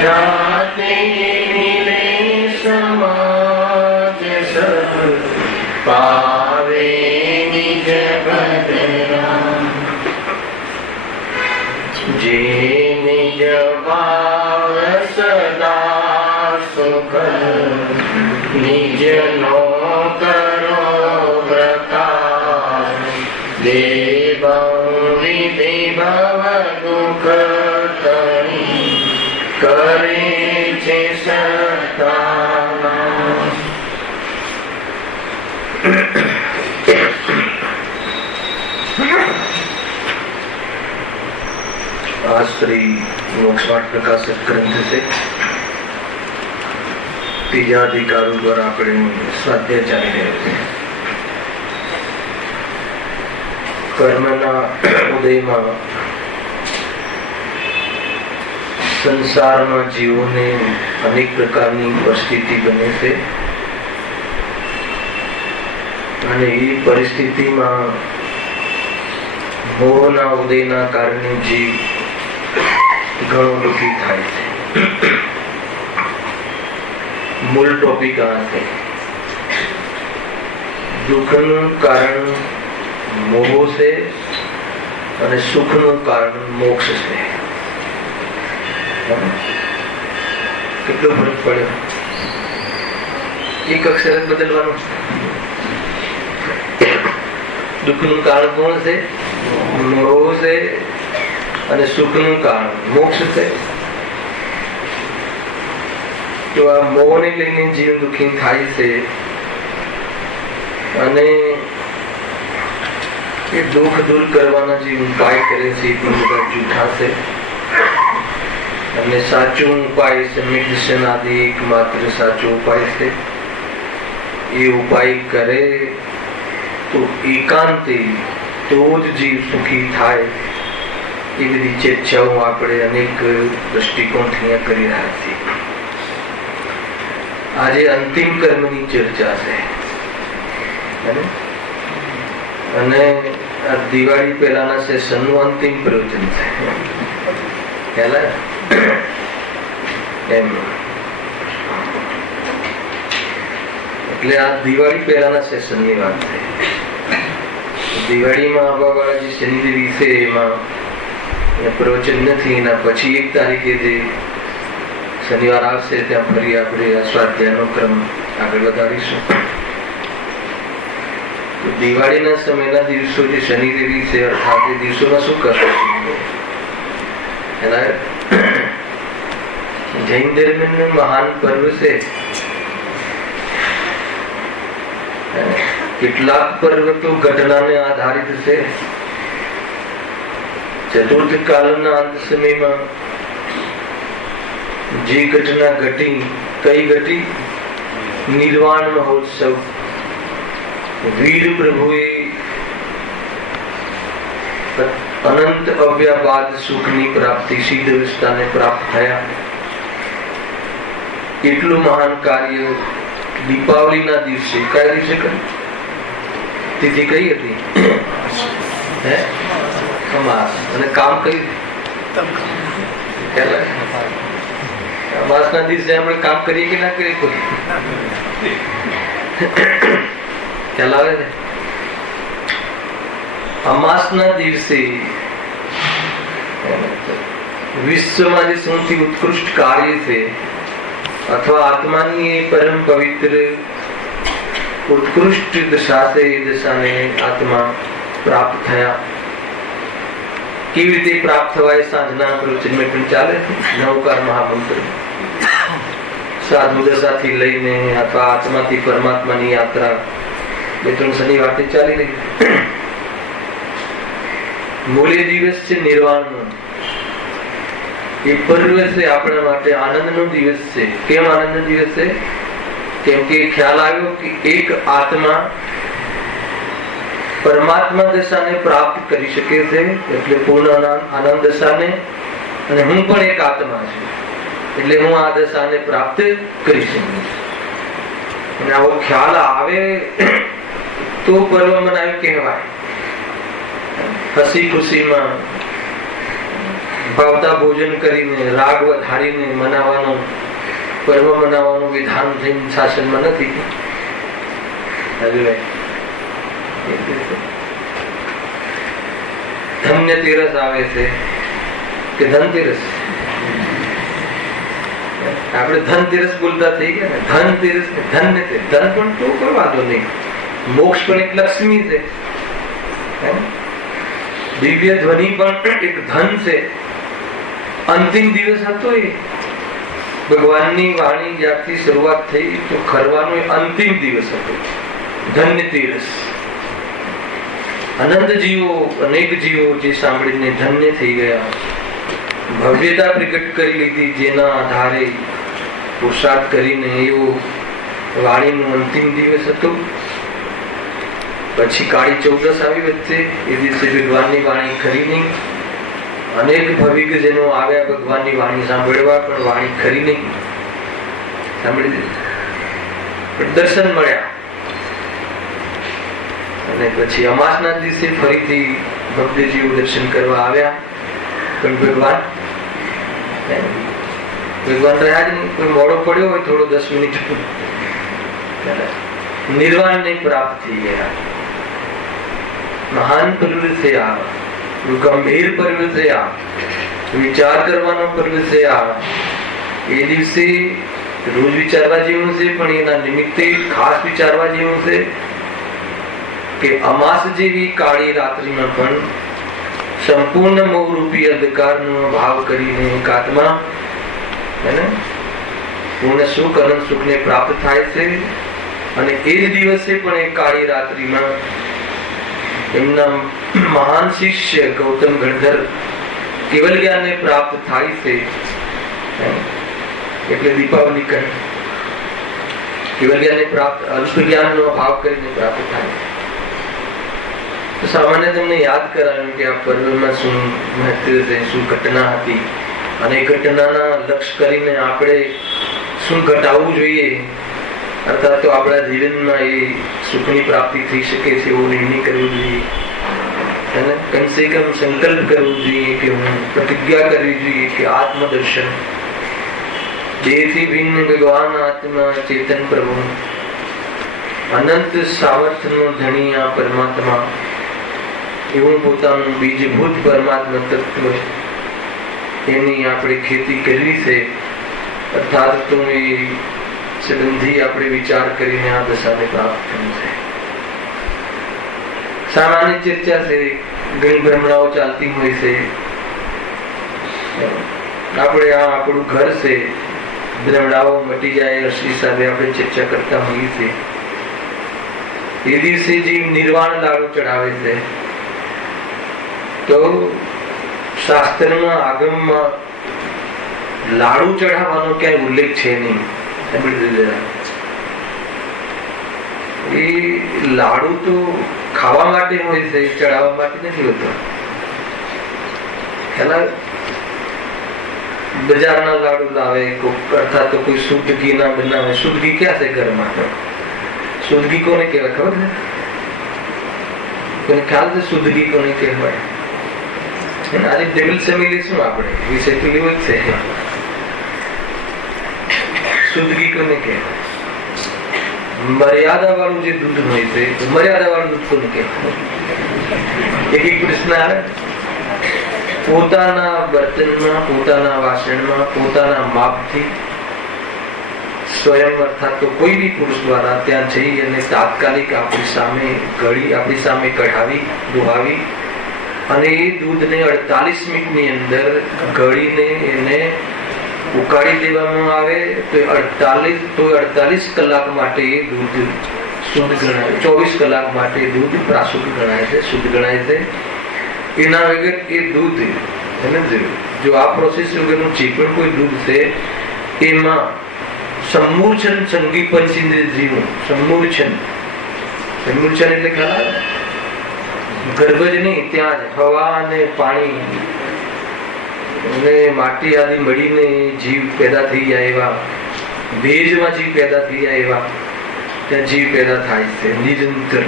जाते मिले समाज सब पावे निज बदरा जे निज भाव सदा सुख निज नो करो प्रकाश देव विदेव दुख तणी करे छे सताना। आज श्री मोक्षपाठ प्रकाशक ग्रंथ से तीजा अधिकारों द्वारा अपने स्वाध्याय चाली रहे थे। कर्मना उदय में संसार में जीवों ने अनेक प्रकार की परिस्थिति बने से परिस्थिति में मोहना उदयना कारणे जीव घणो दुखी थाय छे। मूल टॉपिक आ छे दुखનું કારણ મોહ છે અને સુખનું કારણ મોક્ષ છે। કેટલો ફરક પડ્યો એક અક્ષર બદલવાનો। દુઃખનું કારણ કોણ છે? મોહ છે અને સુખનું કારણ મોક્ષ છે। તો આ મોહને લઈને જીવન દુઃખી થાય છે અને એ દુઃખ દૂર કરવાના જે ઉપાય કરે છે એ પણ બધા જૂઠા છે અને સાચો ઉપાય સમ્યક દર્શન આદિ એકમાત્ર સાચો ઉપાય છે। એ ઉપાય કરે તો એકાંતે તો જ જીવ સુખી થાય। એ બધી ચર્ચાઓ આપણે અનેક દ્રષ્ટિકોણથી અહીંયા કરી રહ્યા છીએ। આજે અંતિમ કર્મની ચર્ચા છે અને દિવાળી પહેલાના સેશનનું અંતિમ પ્રવચન છે ખ્યાલ એમ। એટલે આ દિવાળી પહેલાના સેશનની વાત છે। દિવાળીમાં આવવા વાળા જે શનિદેવી છે એમાં પ્રવચન નથી। એના પછી 1 તારીખે જે શનિવાર આવશે ત્યાં ફરી આપણે આ સ્વાધ્યાયનો ક્રમ આગળ વધારીશું। દિવાળીના સમયના દિવસો જે શનિદેવી છે અર્થાત એ દિવસોમાં શું કરવું? જૈન ધર્મનું મહાન પર્વ છે। કેટલાક પર્વ તો ઘટનાને આધારિત છે। ચતુર્થ કાલના અંત સમયમાં જે ઘટના ઘટી કઈ ઘટી? નિર્વાણ મહોત્સવ। વીર પ્રભુએ અનંત અવ્યાબાદ સુખની પ્રાપ્તિ સિદ્ધ અવસ્થાને પ્રાપ્ત થયા। એટલું મહાન કાર્ય દીપાવલીના દિવસે કયા દિવસે કર્યું? તિથિ કઈ હતી? અમાસ। અને કામ કયું? અમાસના દિવસે આપણે કામ કરીએ કે ના કરીએ? કોઈ ખ્યાલ આવે ને? અમાસના દિવસે વિશ્વમાં જે સૌથી ઉત્કૃષ્ટ કાર્ય છે અથવા આત્માની પરમ પવિત્ર उत्कृष्ट दशा से दशा ने आत्मा प्राप्त थया। केवी रीते प्राप्त थवाय सांजना प्रवचन में पण चाले नवकार महामंत्र साधु दशा थी लईने अथवा आत्मा थी परमात्मा नी यात्रा બે ત્રણ શનિવાર થી ચાલી રહી। મૂળે દિવસ છે નિર્વાણનો। એ પર્વ છે આપણા માટે આનંદનો દિવસ છે। કેમ આનંદનો દિવસ છે? કેમ કે ખ્યાલ આવ્યો કે એક આત્મા પરમાત્મા દશાને પ્રાપ્ત કરી શકે છે એટલે પૂર્ણ આનંદ દશાને, અને હું પણ એક આત્મા છું એટલે હું આ દશાને પ્રાપ્ત કરી શકું। અને આવો ખ્યાલ આવે તો પર્વ મનાવ્યું કહેવાય। હસી ખુશીમાં ભાવતા ભોજન કરીને રાગ વધારીને મનાવવાનો પર્વ મનાવવાનું વિધાન જૈન શાસનમાં નથી. ધન્યતીરસ આવે છે કે ધનતેરસ? આપણે ધનતેરસ બોલતા થઈ ગયા ને. ધનતેરસ ધન્ય ધન પણ તો કોઈ વાંધો નહીં, મોક્ષ પણ એક લક્ષ્મી છે, દિવ્ય ધ્વનિ પણ એક ધન છે. અંતિમ દિવસ હતો એ ભગવાનની વાણી જ્યાંથી શરૂઆત થઈ તો ખરવાનો અંતિમ દિવસ હતો ધન્યતીરસ. અનંત જીવો, અનેક જીવો જે સાંભળીને ધન્ય થઈ ગયા, ભવ્યતા પ્રગટ કરી લીધી, જેના આધારે પુરુષાર્થ કરીને એવો વાણીનો અંતિમ દિવસ હતો. પછી કાળી ચૌદસ આવી વચ્ચે, એ દિવસે ભગવાનની વાણી ખરી નહીં. અનેક ભવિક જેનો આવ્યા ભગવાનની વાણી સાંભળવા, પણ વાણી ખરી નહીં, સાંભળી દીધી, દર્શન મળ્યા. અને પછી અમાસના દિવસે ફરીથી ભક્તજીઓ દર્શન કરવા આવ્યા, પણ ભગવાન રહ્યા જ નહીં. કોઈ મોડો પડ્યો હોય થોડો 10 મિનિટ, નિર્વાણ ને પ્રાપ્ત થઈ ગયા. મહાન પર્વ છે આ, ગંભીર પર્વ છે આ, વિચાર કરવાનો પર્વ છે આ. એ દિવસે રોજ વિચારવા જેવું છે, પણ એના નિમિત્તે ખાસ વિચારવા જેવું છે કે અમાસ જેવી કાળી રાત્રિમાં પણ સંપૂર્ણ મોહરૂપી અંધકારનો ભાવ કરીને એકાત્મા પૂર્ણ સુખ, અનંત સુખને પ્રાપ્ત થાય છે. અને એ જ દિવસે પણ એ કાળી રાત્રિમાં એમના મહાન શિષ્ય ગૌતમ ગણધર કેવલ જ્ઞાનને પ્રાપ્ત થાય છે. એટલે દીપાવલી કહે કેવલ જ્ઞાનને પ્રાપ્ત, અલ્પ જ્ઞાનનો ભાવ કરીને પ્રાપ્ત થાય. તો સામાન્ય તમને યાદ કરાવ્યું કે આ પર્વમાં શું મહત્વ છે, શું ઘટના હતી, અને ઘટનાના લક્ષ્ય કરીને આપણે શું ઘટાડવું જોઈએ, અર્થાત તો આપણા જીવનમાં એ સુખની પ્રાપ્તિ થઈ શકે છે એવો નિર્ણય કરવો જોઈએ. કમસે કમ સંકલ્પ કરવો જોઈએ કે હું પ્રતિજ્ઞા કરવી જોઈએ કે આત્મદર્શન, જેથી ભિન્ન ભગવાન આત્મા ચેતન પ્રભુ, અનંત સામર્થ્યનો ધણી આ પરમાત્મા, એવું પોતાનું બીજભૂત પરમાત્મા તત્વ, એની આપણે ખેતી કરવી છે. અર્થાત તો એ સંબંધી આપણે વિચાર કરીને આ દશાને પ્રાપ્ત કરવું છે. સામાન્ય ચર્ચા છે, ઘણી ભ્રમણાઓ ચાલતી હોય છે. આપણે આ આપણું ઘર છે, ભ્રમણાઓ મટી જાય અશ્રી સાથે આપણે ચર્ચા કરતા હોઈએ છીએ. એ દિવસે જે નિર્વાણ લાડુ ચડાવે છે, તો શાસ્ત્રમાં આગમમાં લાડુ ચઢાવવાનો ક્યાંય ઉલ્લેખ છે નહીં. એ લાડુ તો ખાવા માટે હોય છે, ચડાવવા માટે નથી હોતો. બજારના લાડુ લાવે, અર્થાત તો કોઈ શુદ્ધ ઘી ના બનાવે. શુદ્ધ ઘી ક્યાં છે ઘરમાં? શુદ્ધ ઘી કોને કહેવાય ખબર છે? કોને ખ્યાલ છે શુદ્ધ ઘી કોને કહેવાય? આજે ડબલ સમય લઈશું આપણે, વિષય તો લેવો જ છે. શુદ્ધ ઘી કોને કહેવાય? મર્યાદા વાળું જે દૂધ હોય છે, મર્યાદા વાળું દૂધ કોને કહેવાય? એક પ્રશ્ન આવે. પોતાના બર્તનમાં, પોતાના વાસણમાં, પોતાના માપથી સ્વયં, અર્થાત તો કોઈ બી પુરુષ દ્વારા ત્યાં જઈ અને તાત્કાલિક આપણી સામે ગળી, આપણી સામે કઢાવી, દુહાવી, અને એ દૂધને 48 મિનિટની અંદર ગળીને એને ઉકાળી દેવામાં આવે તો 48 કલાક માટે એ દૂધ શુદ્ધ ગણાય. 24 કલાક માટે દૂધ પ્રાશુદ્ધ ગણાય છે, શુદ્ધ ગણાય છે. એના વગર એ દૂધ, જો આ પ્રોસેસ વગરનું જે પણ કોઈ દૂધ છે એમાં સમૂર્છન, સંગી પંચેન્દ્રિય જીવો સમૂર્છન, સમૂર્છન એટલે ખ્યાલ આવે? ગર્ભ જ નહીં, ત્યાં જ હવા અને પાણી અને માટી આદિ મળીને જીવ પેદા થઈ જાય એવા, ભેજમાં જીવ પેદા થઈ જાય એવા ત્યાં જીવ પેદા થાય છે નિરંતર.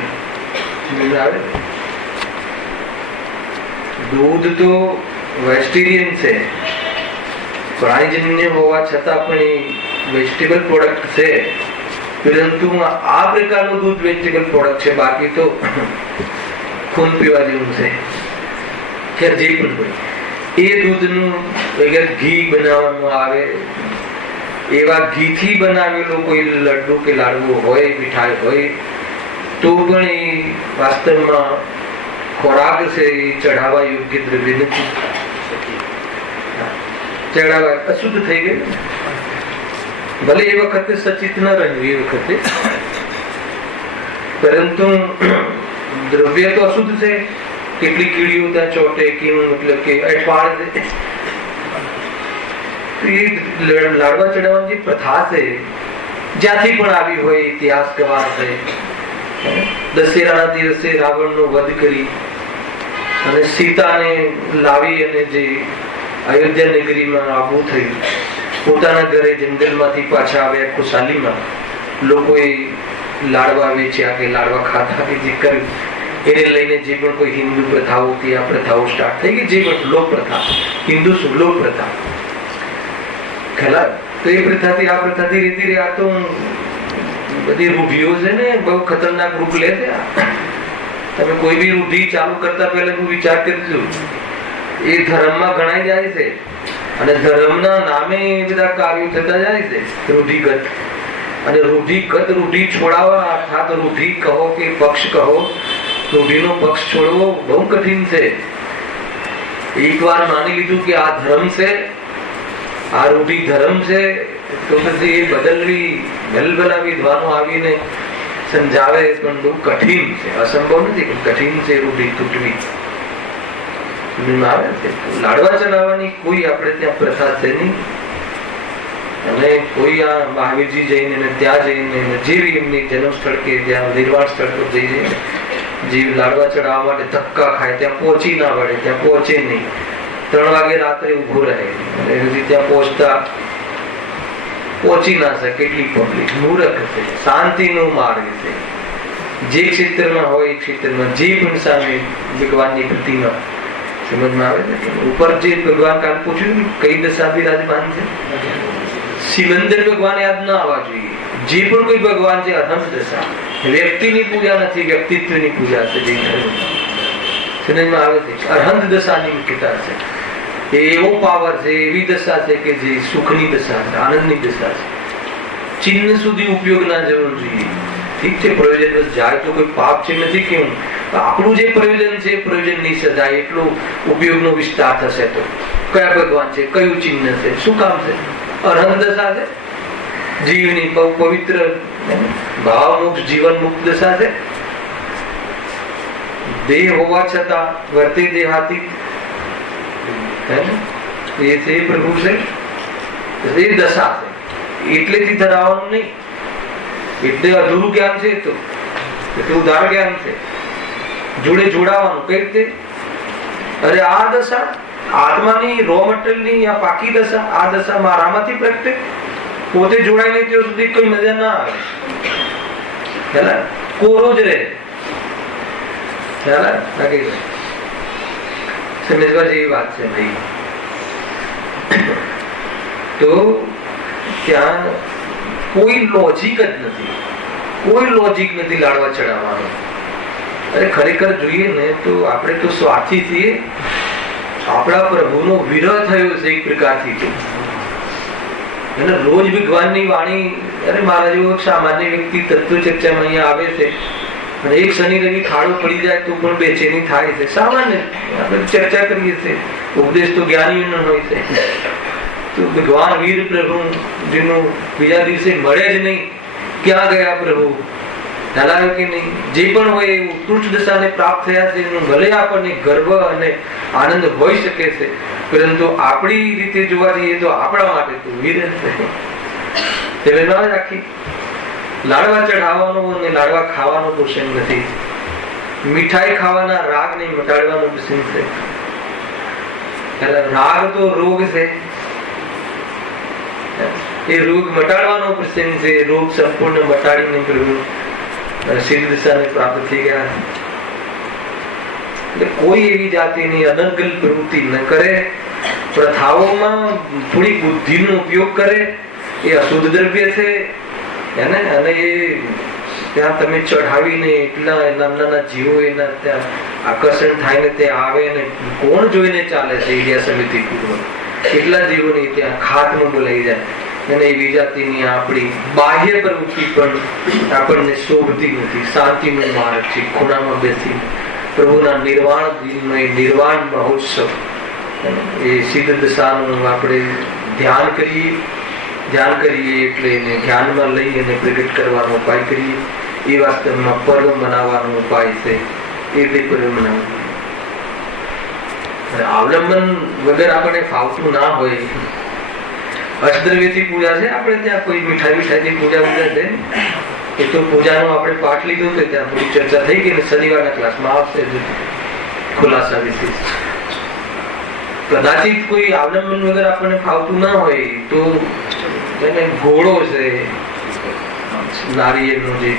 દૂધ તો વેજીટેરિયન છે, પ્રાણીજન્ય હોવા છતાં પણ એ વેજીટેબલ પ્રોડક્ટ છે, પરંતુ આ પ્રકારનું દૂધ વેજીટેબલ પ્રોડક્ટ છે, બાકી તો ખૂન પીવા જેવું છે. ખેર જે પણ હોય એ દૂધનું અગર ઘી બનાવવામાં આવે, એવા ઘીથી બનાવેલો કોઈ લડ્ડુ કે લાડવો હોય, મીઠાઈ હોય, તો પણ એ વાસ્તવમાં ખોરાક છે, એ ચઢાવવા યોગ્ય દ્રવ્ય નથી. ચઢાવવા અશુદ્ધ થઈ ગયું. ભલે એ વખતે સચિત ન રહ્યું, એ વખતે, પરંતુ દ્રવ્ય તો અશુદ્ધ છે. કેટલી કીડીઓ ત્યાં ચોટે, કેવું મતલબ કે અઠવાડ લાડવા ચડાવવાની જે પ્રથા છે, જ્યાંથી પણ આવી હોય, ઇતિહાસ ગવાહ છે. દશેરાના દિવસે રાવણનો વધ કરી અને સીતાને લાવી અને જે અયોધ્યા નગરીમાં આવવું થયું, પોતાના ઘરે જંગલમાંથી પાછા આવ્યા ખુશાલીમાં, લોકોએ લાડવા વેચ્યા કે લાડવા ખાતા કે જે કર્યું, એને લઈને જે પણ કોઈ હિન્દુ પ્રથાઓ હતી, આ પ્રથાઓ સ્ટાર્ટ થઈ ગઈ. જે પણ લોક પ્રથા, હિન્દુ લોક પ્રથા ખેલા, તો એ પ્રથાથી આ પ્રથાથી રીતિ રહ્યા તો બધી રૂઢીઓ છે ને, બહુ ખતરનાક રૂપ લે છે. તમે કોઈ બી રૂઢી ચાલુ કરતા પહેલા હું વિચાર કરજો, એ ધર્મમાં ગણાઈ જાય છે અને ધર્મના નામે બધા કાર્યો થતા જાય છે રૂઢિગત. અને રૂઢિગત રૂઢી છોડાવવા, અર્થાત રૂઢી કહો કે પક્ષ કહો, રૂઢીનો પક્ષ છોડવો બહુ કઠિન છે. એકવાર માની લીધું કે આ ધર્મ છે, આ રૂઢી ધર્મ છે, તો પછી એ બદલવી, ભલભલા વિદ્વાનો આવીને સમજાવે પણ બહુ કઠિન છે. અસંભવ નથી, પણ કઠિન છે રૂઢી તૂટવી. લાડવા ચડાવવાની કોઈ આપણે ત્યાં પ્રથા છે નહીં. અને કોઈ આ મહાવીરજી જઈને ત્યાં જઈને જેવી એમની જન્મ સ્થળ કે જ્યાં નિર્વાણ સ્થળ પર જઈ જઈને જીવ લાડવા ચડાવવા માટે ધક્કા ખાય, ત્યાં પહોંચી ના વળે, ત્યાં પહોંચે નહીં, 3 વાગે રાત્રે ઉભો રહે અને હજી ત્યાં પહોંચી ના શકે. કેટલી પબ્લિક મૂર્ખ છે, શાંતિનો માર્ગ છે. જે ક્ષેત્રમાં હોય એ ક્ષેત્રમાં જે પણ સામે ભગવાનની પ્રતિમા સમજમાં આવે છે. ઉપર જે ભગવાન કાલ પૂછ્યું કઈ દશા બિરાજમાન છે, સિમંદર ભગવાન યાદ ના આવવા જોઈએ. જે પણ કોઈ ભગવાન છે અનંત દશા, વ્યક્તિની પૂજા નથી, વ્યક્તિત્વની પૂજા છે. જે સમજમાં આવે છે અનંત દશાની મુખ્યતા છે. એવો પાવર છે, એવી દશા છે કે જે સુખની દશા છે, આનંદની દશા છે. ચિહ્ન સુધી ઉપયોગ ના જવું જોઈએ. ઠીક છે, પ્રયોજન બસ જાય તો કોઈ પાપ છે નથી. કેવું આપણું જે પ્રયોજન છે, પ્રયોજન નહીં સજાય એટલો ઉપયોગનો વિસ્તાર થશે તો કયા ભગવાન છે, કયું ચિહ્ન છે, શું કામ છે? અનંત દશા છે, જીવની પવિત્ર ભાવ મુક્ત જીવન મુક્ત દશા છે. દેહ હોવા છતાં વર્તે દેહાતી એ છે પ્રભુ છે, એ દશા છે. એટલેથી ધરાવવાનું નહીં, એટલે અધૂરું જ્ઞાન છે, તો ઉદાર જ્ઞાન છે. જોડે જોડાવાનું કઈ રીતે? અરે આ દશા આત્માની રો મટીરિયલની આ પાકી દશા, આ દશા મારામાંથી પ્રગટે. પોતે જોડાય નહીં ત્યાં સુધી કોઈ મજા ના આવે, કોરો જ રહે. સમજવા જેવી વાત છે ભાઈ. તો ત્યાં કોઈ લોજિક જ નથી, કોઈ લોજિક નથી લાડવા ચડાવવાનો. અરે ખરેખર જોઈએ ને તો આપણે તો સ્વાર્થી છીએ. આપણા પ્રભુનો વિરહ થયો છે એક પ્રકારથી. અને રોજ ભગવાનની વાણી, અરે મારા જેવો સામાન્ય વ્યક્તિ તત્વ ચર્ચામાં અહીંયા આવે છે અને એક શનિ રવિ ખાડો પડી જાય તો પણ બેચેની થાય છે. સામાન્ય આપણે ચર્ચા કરીએ છીએ, ઉપદેશ તો જ્ઞાનીઓનો હોય છે. તો ભગવાન વીર પ્રભુ જેનું બીજા દિવસે મળે જ નહીં, ક્યાં ગયા પ્રભુ, હલાવ્યો કે નહીં, જે પણ હોય એ ઉત્કૃષ્ટ દશાને પ્રાપ્ત થયા છે એનું ભલે આપણને ગર્વ અને આનંદ હોઈ શકે છે, પરંતુ આપણી રીતે જોવા જઈએ તો આપણા માટે તો વીર છે. રાખી લાડવા ચઢાવવાનો અને લાડવા ખાવાનો પ્રસંગ નથી. મીઠાઈ ખાવાના રાગ ને મટાડવાનો પ્રસંગ છે. રાગ તો રોગ છે, એ રોગ મટાડવાનો પ્રસંગ છે. રોગ સંપૂર્ણ મટાડીને પ્રભુ સિદ્ધ દિશાને પ્રાપ્ત થઈ ગયા. કોઈ એવી જાતિની અનર્ગલ પ્રવૃત્તિ ન કરે, પ્રથાઓમાં થોડી બુદ્ધિનો ઉપયોગ કરે, એ અશુદ્ધ દ્રવ્ય છે એને, અને એ ત્યાં તમે ચઢાવીને એટલા નાના જીવો એના ત્યાં આકર્ષણ થાય ને તે આવે ને કોણ જોઈને ચાલે છે એરિયા સમિતિ પૂર્વ કેટલા જીવોની ત્યાં ખાટમાં બોલાઈ જાય, અને એવી જાતિની આપણી બાહ્ય પ્રવૃત્તિ પણ આપણને શોભતી નથી. શાંતિનો માર્ગ છે, ખૂણામાં બેસી પ્રભુના નિર્વાણ દિનનો એ નિર્વાણ મહોત્સવ, એ સિદ્ધ દશાનું આપણે ધ્યાન કરીએ એટલે એને ધ્યાનમાં લઈ અને પ્રગટ કરવાનો ઉપાય કરીએ. એ વાસ્તવમાં પર્વ મનાવવાનો ઉપાય છે, એ રીતે પર્વ મનાવવાનું. અવલંબન વગર આપણે ફાવતું ના હોય. અષ્ટદ્રવ્યથી પૂજા છે, આપણે ત્યાં કોઈ મીઠાઈ પૂજા છે, એ તો પૂજાનો આપણે પાઠ લીધો કે ત્યાં થોડી ચર્ચા થઈ ગઈ. શનિવારના ક્લાસમાં આવશે ખુલાસા વિશે. કદાચિત કોઈ અવલંબન વગર આપણને ફાવતું ના હોય તો એને ઘોડો છે નારિયેળનો, જે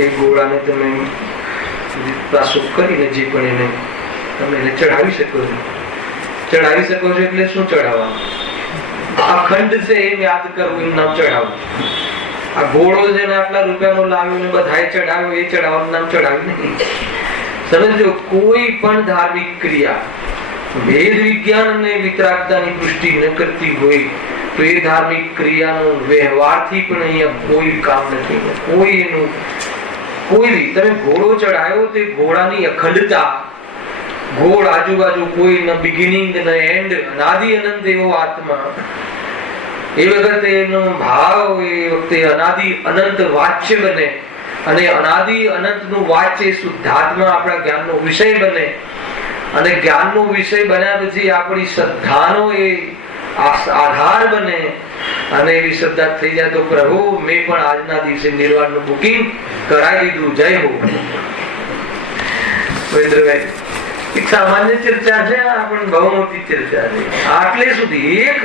એ ઘોડાને તમે પ્રસુપ કરીને જે પણ એને તમે એને ચઢાવી શકો છો. ચઢાવી શકો છો એટલે શું ચઢાવવાનું? અખંડ છે એમ યાદ કરવું, એમ નામ ચઢાવવું. આ ઘોડો છે ને આટલા રૂપિયાનો લાવ્યો ને બધાએ ચઢાવ્યો, એ ચઢાવવાનું નામ ચઢાવ્યું નહીં. સમજો, કોઈ પણ ધાર્મિક ક્રિયા વેદ વિજ્ઞાન અને વિતરાગતાની પુષ્ટિ ન કરતી હોય તો એ ધાર્મિક ક્રિયાનો વ્યવહારથી પણ અહીંયા કોઈ કામ નથી. કોઈ એનું કોઈ તમે ઘોડો ચડાયો તે ઘોડાની અખંડતા, ઘોડ આજુબાજુ કોઈ ન બિગિનિંગ ન એન્ડ, અનાદિ અનંત એવો આત્મા, એ વખતે એનો ભાવ એ વખતે અનાદિ અનંત વાચ્ય બને, અને અનાદિ અનંત નું વાચ્ય શુદ્ધાત્મા આપણા જ્ઞાનનો વિષય બને, અને જ્ઞાનનો વિષય બન્યા પછી આપણી શ્રદ્ધાનો એ આધાર બને, અને એવી શ્રદ્ધા થઈ જાય તો પ્રભુ મેં પણ આજના દિવસે નિર્વાણનું બુકિંગ કરાવી દીધું. જય હો. મહેન્દ્રભાઈ, એક સામાન્ય ચર્ચા છે, આ પણ બહુ મોટી ચર્ચા છે. આટલે સુધી એક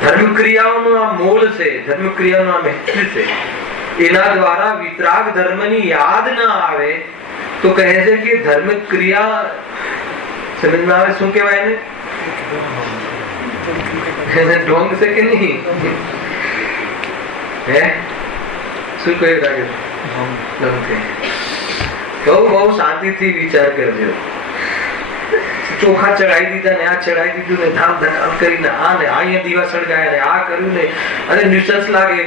ધર્મ ક્રિયાઓનો આ મૂળ છે, ધર્મ ક્રિયાનો આ મહેત્વ છે. એના દ્વારા વિતરાગ ધર્મની યાદ ના આવે તો કહે છે કે ધર્મ ક્રિયા સમજમાં આવે શું કહેવાય એને ઢોંગ છે કે નહીં? હે શું કહ્યું લાગે? બહુ શાંતિથી વિચાર કરજો. ચોખા ચડાવી દીધા ને આ ચડાવી દીધું ને ધામ ધડામ કરીને આ ને અહીંયા દીવા સળગાયા ને આ કર્યું ને, અને ન્યુસન્સ લાગે.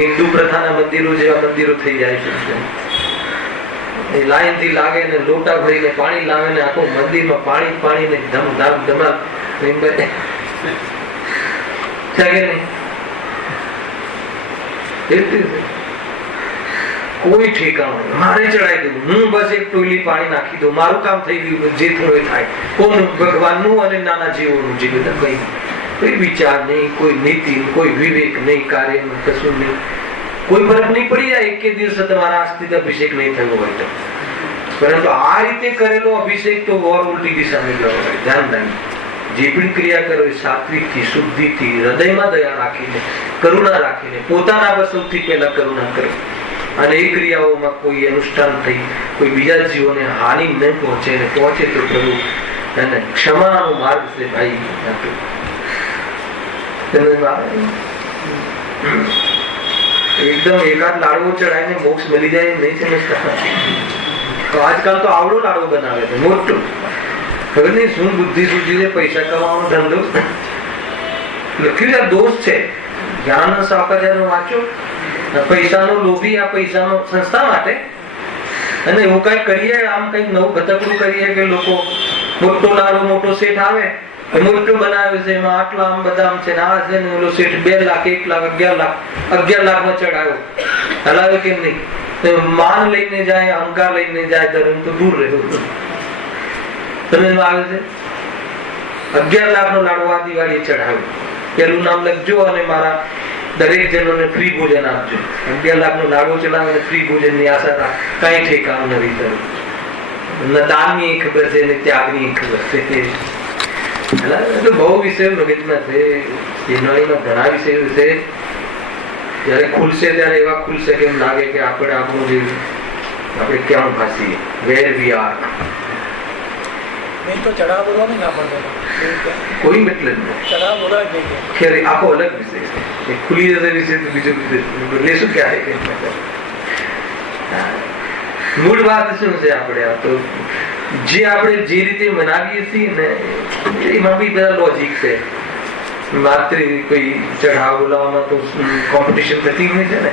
હિન્દુ પ્રથાના મંદિરો જેવા મંદિરો થઈ જાય છે. લાઈન થી લાગે ને લોટા ભરીને પાણી લાવે ને આખું મંદિરમાં પાણી પાણી ને ધમ ધામ ધમાલ છે કે નહીં? કોઈ ઠેકાણું મારે ચડાવી દઉં, હું બસ એક ટોયલી પાણી નાખી દઉં, મારું કામ થઈ ગયું, જે થોડું એ થાય. કોનું? ભગવાનનું અને નાના જીવોનું. જે બધા કઈ કોઈ વિચાર નહીં, કોઈ નીતિ, કોઈ વિવેક નહીં, કાર્યમાં કશું નહીં, કોઈ ફરક નહીં પડી જાય એક દિવસ તમારા આસ્થિત અભિષેક નહીં થયો હોય તો. પરંતુ આ રીતે કરેલો અભિષેક તો વોર ઉલટી દિશામાં જવો હોય. ધ્યાન રાખી જે પણ ક્રિયા કરો એ સાત્વિકથી, શુદ્ધિથી, હૃદયમાં દયા રાખીને, કરુણા રાખીને, પોતાના પર સૌથી પહેલા કરુણા કરો, અને એ ક્રિયાઓમાં કોઈ અનુષ્ઠાન થઈ કોઈ બીજા જીવોને હાનિ ન પહોંચે, ને પહોંચે તો પ્રભુ એને ક્ષમાનો માર્ગ છે ભાઈ. એકદમ એકાદ લાડવો ચડાવીને મોક્ષ મળી જાય નહીં સમજતા. આજકાલ તો આવડો લાડવો બનાવે છે મોટો, ખબર નહીં શું બુદ્ધિ સૂચી છે, પૈસા કમાવાનો ધંધો લખ્યું. દોષ છે જ્ઞાન સાકર્યાનો વાંચો. પૈસાનો લોભી, આ પૈસાનો સંસ્થા માટે, અને એવું કઈ કરીએ, આમ કઈક નવું ઘટકડું કરીએ કે લોકો મોટો લાડવો, મોટો સેટ આવે, મોટો બનાવે છે, એમાં આટલા આમ બદામ છે ને આ છે ને ઓલો સેટ 2 લાખ 1 લાખ 11 લાખમાં ચડાવ્યો. હલાવે કેમ નહીં? માન લઈને જાય, અહંકાર લઈને જાય, ધર્મ તો દૂર રહ્યો. તમે આવે છે 11 લાખનો લાડવો આ દિવાળી ચડાવ્યો. પેલું નામ લખજો અને મારા દરેક જનોને ફ્રી ભોજન આપજો. 11 લાખનો લાડવો ચડાવે ફ્રી ભોજન ની આશા રાખ, કઈ ઠેકાણું નથી થયું. ન દાનની ખબર છે ને ત્યાગની ખબર છે. બહુ વિષયો મગજમાં છે, ઘણા વિષયો છે. જયારે ખુલશે ત્યારે એવા ખુલશે કે એમ લાગે કે આપણે આપણું જે આપણે ક્યાં ફાસીએ, વેર વી આર. તો ચઢાવ બોલવાનું ના પડતો, કોઈ મતલબ નહીં. ચઢાવ બોલવા જ નહીં. ખેર આખો અલગ વિષય છે, ખુલી જશે વિષય તો બીજો લેશું ક્યારે કે મૂળ વાત શું છે? આપણે આ તો જે આપણે જે રીતે મનાવીએ છીએ ને એમાં બી બધા લોજિક છે. માત્ર કોઈ ચઢાવ બોલાવવામાં તો કોમ્પિટિશન થતી હોય છે ને,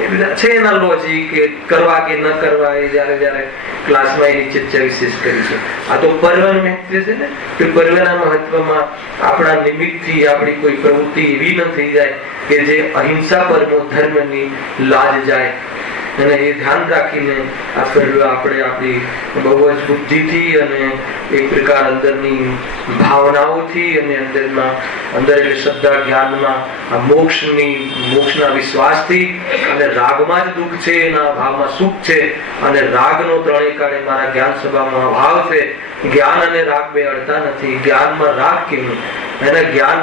એ બધા છે એના લોજિક, કરવા કે ન કરવા એ જયારે ક્લાસમાં એની ચર્ચા વિશેષ કરીશું. આ તો પર્વનું મહત્વ છે ને, તો પર્વના મહત્વમાં આપણા નિમિત્તથી આપણી કોઈ પ્રવૃત્તિ એવી ન થઈ જાય કે જે અહિંસા પરમો ધર્મની લાજ જાય. અને એ ધ્યાન રાખીને આ પર્વ આપણે આપણી બહુ જ બુદ્ધિથી અને એક પ્રકાર અંદરની ભાવનાઓથી અને અંદર એટલે શ્રદ્ધા જ્ઞાનમાં આ મોક્ષના વિશ્વાસથી અને રાગમાં જ દુઃખ છે, એના ભાવમાં સુખ છે, અને રાગનો ત્રણેય કાળે મારા જ્ઞાન સભામાં ભાવ છે. જ્ઞાન અને રાગ બે અડતા નથી. જ્ઞાનમાં રાગ કેવું? એને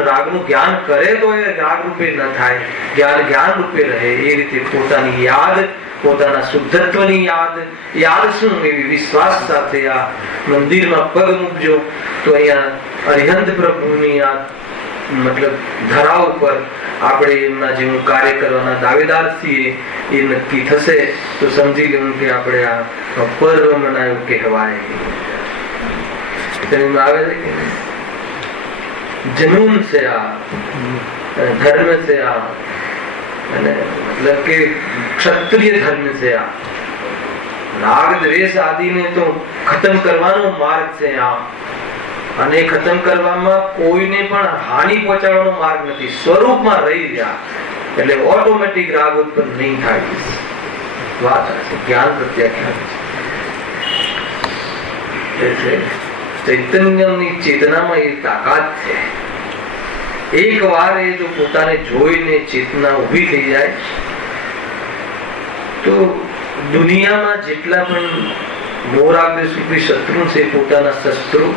રાગનું જ્ઞાન કરે તો એ રાગ રૂપે ન થાય, જ્ઞાન રૂપે રહે. એ રીતે પોતાની યાદ, પોતાના શુદ્ધત્વની યાદ શું? એવી વિશ્વાસ સાથે આ મંદિરમાં પગ મૂકજો તો અહીંયા અરિહંત પ્રભુની આ મતલબ ધરા ઉપર આપણે એમના જેવું કાર્ય કરવાના દાવેદાર છીએ એ નક્કી થશે. તો સમજી લેવું કે આપણે આ પર્વ મનાયો કહેવાય. આવે છે કે જનૂન છે, આ ધર્મ છે, આ मतलब के क्षत्रिय धर्म से आ राग द्वेष आदि ने तो खत्म करवानो मार्ग से आ અને ખતમ કરવામાં કોઈને પણ હાનિ પહોંચાડવાનો માર્ગ નથી. સ્વરૂપમાં રહી રહ્યા એટલે ઓટોમેટિક રાગ ઉત્પન્ન નહીં થાય. વાત છે જ્ઞાન પ્રત્યાખ્યાન છે. ચૈતન્યની ચેતનામાં એ તાકાત છે. એક વાર એ જો પોતાને જોઈને ચેતના ઉભી થઈ જાય તો દુનિયામાં જેટલા પણ મોરાગ્રસરૂપી શત્રુ છે પોતાના શસ્ત્રો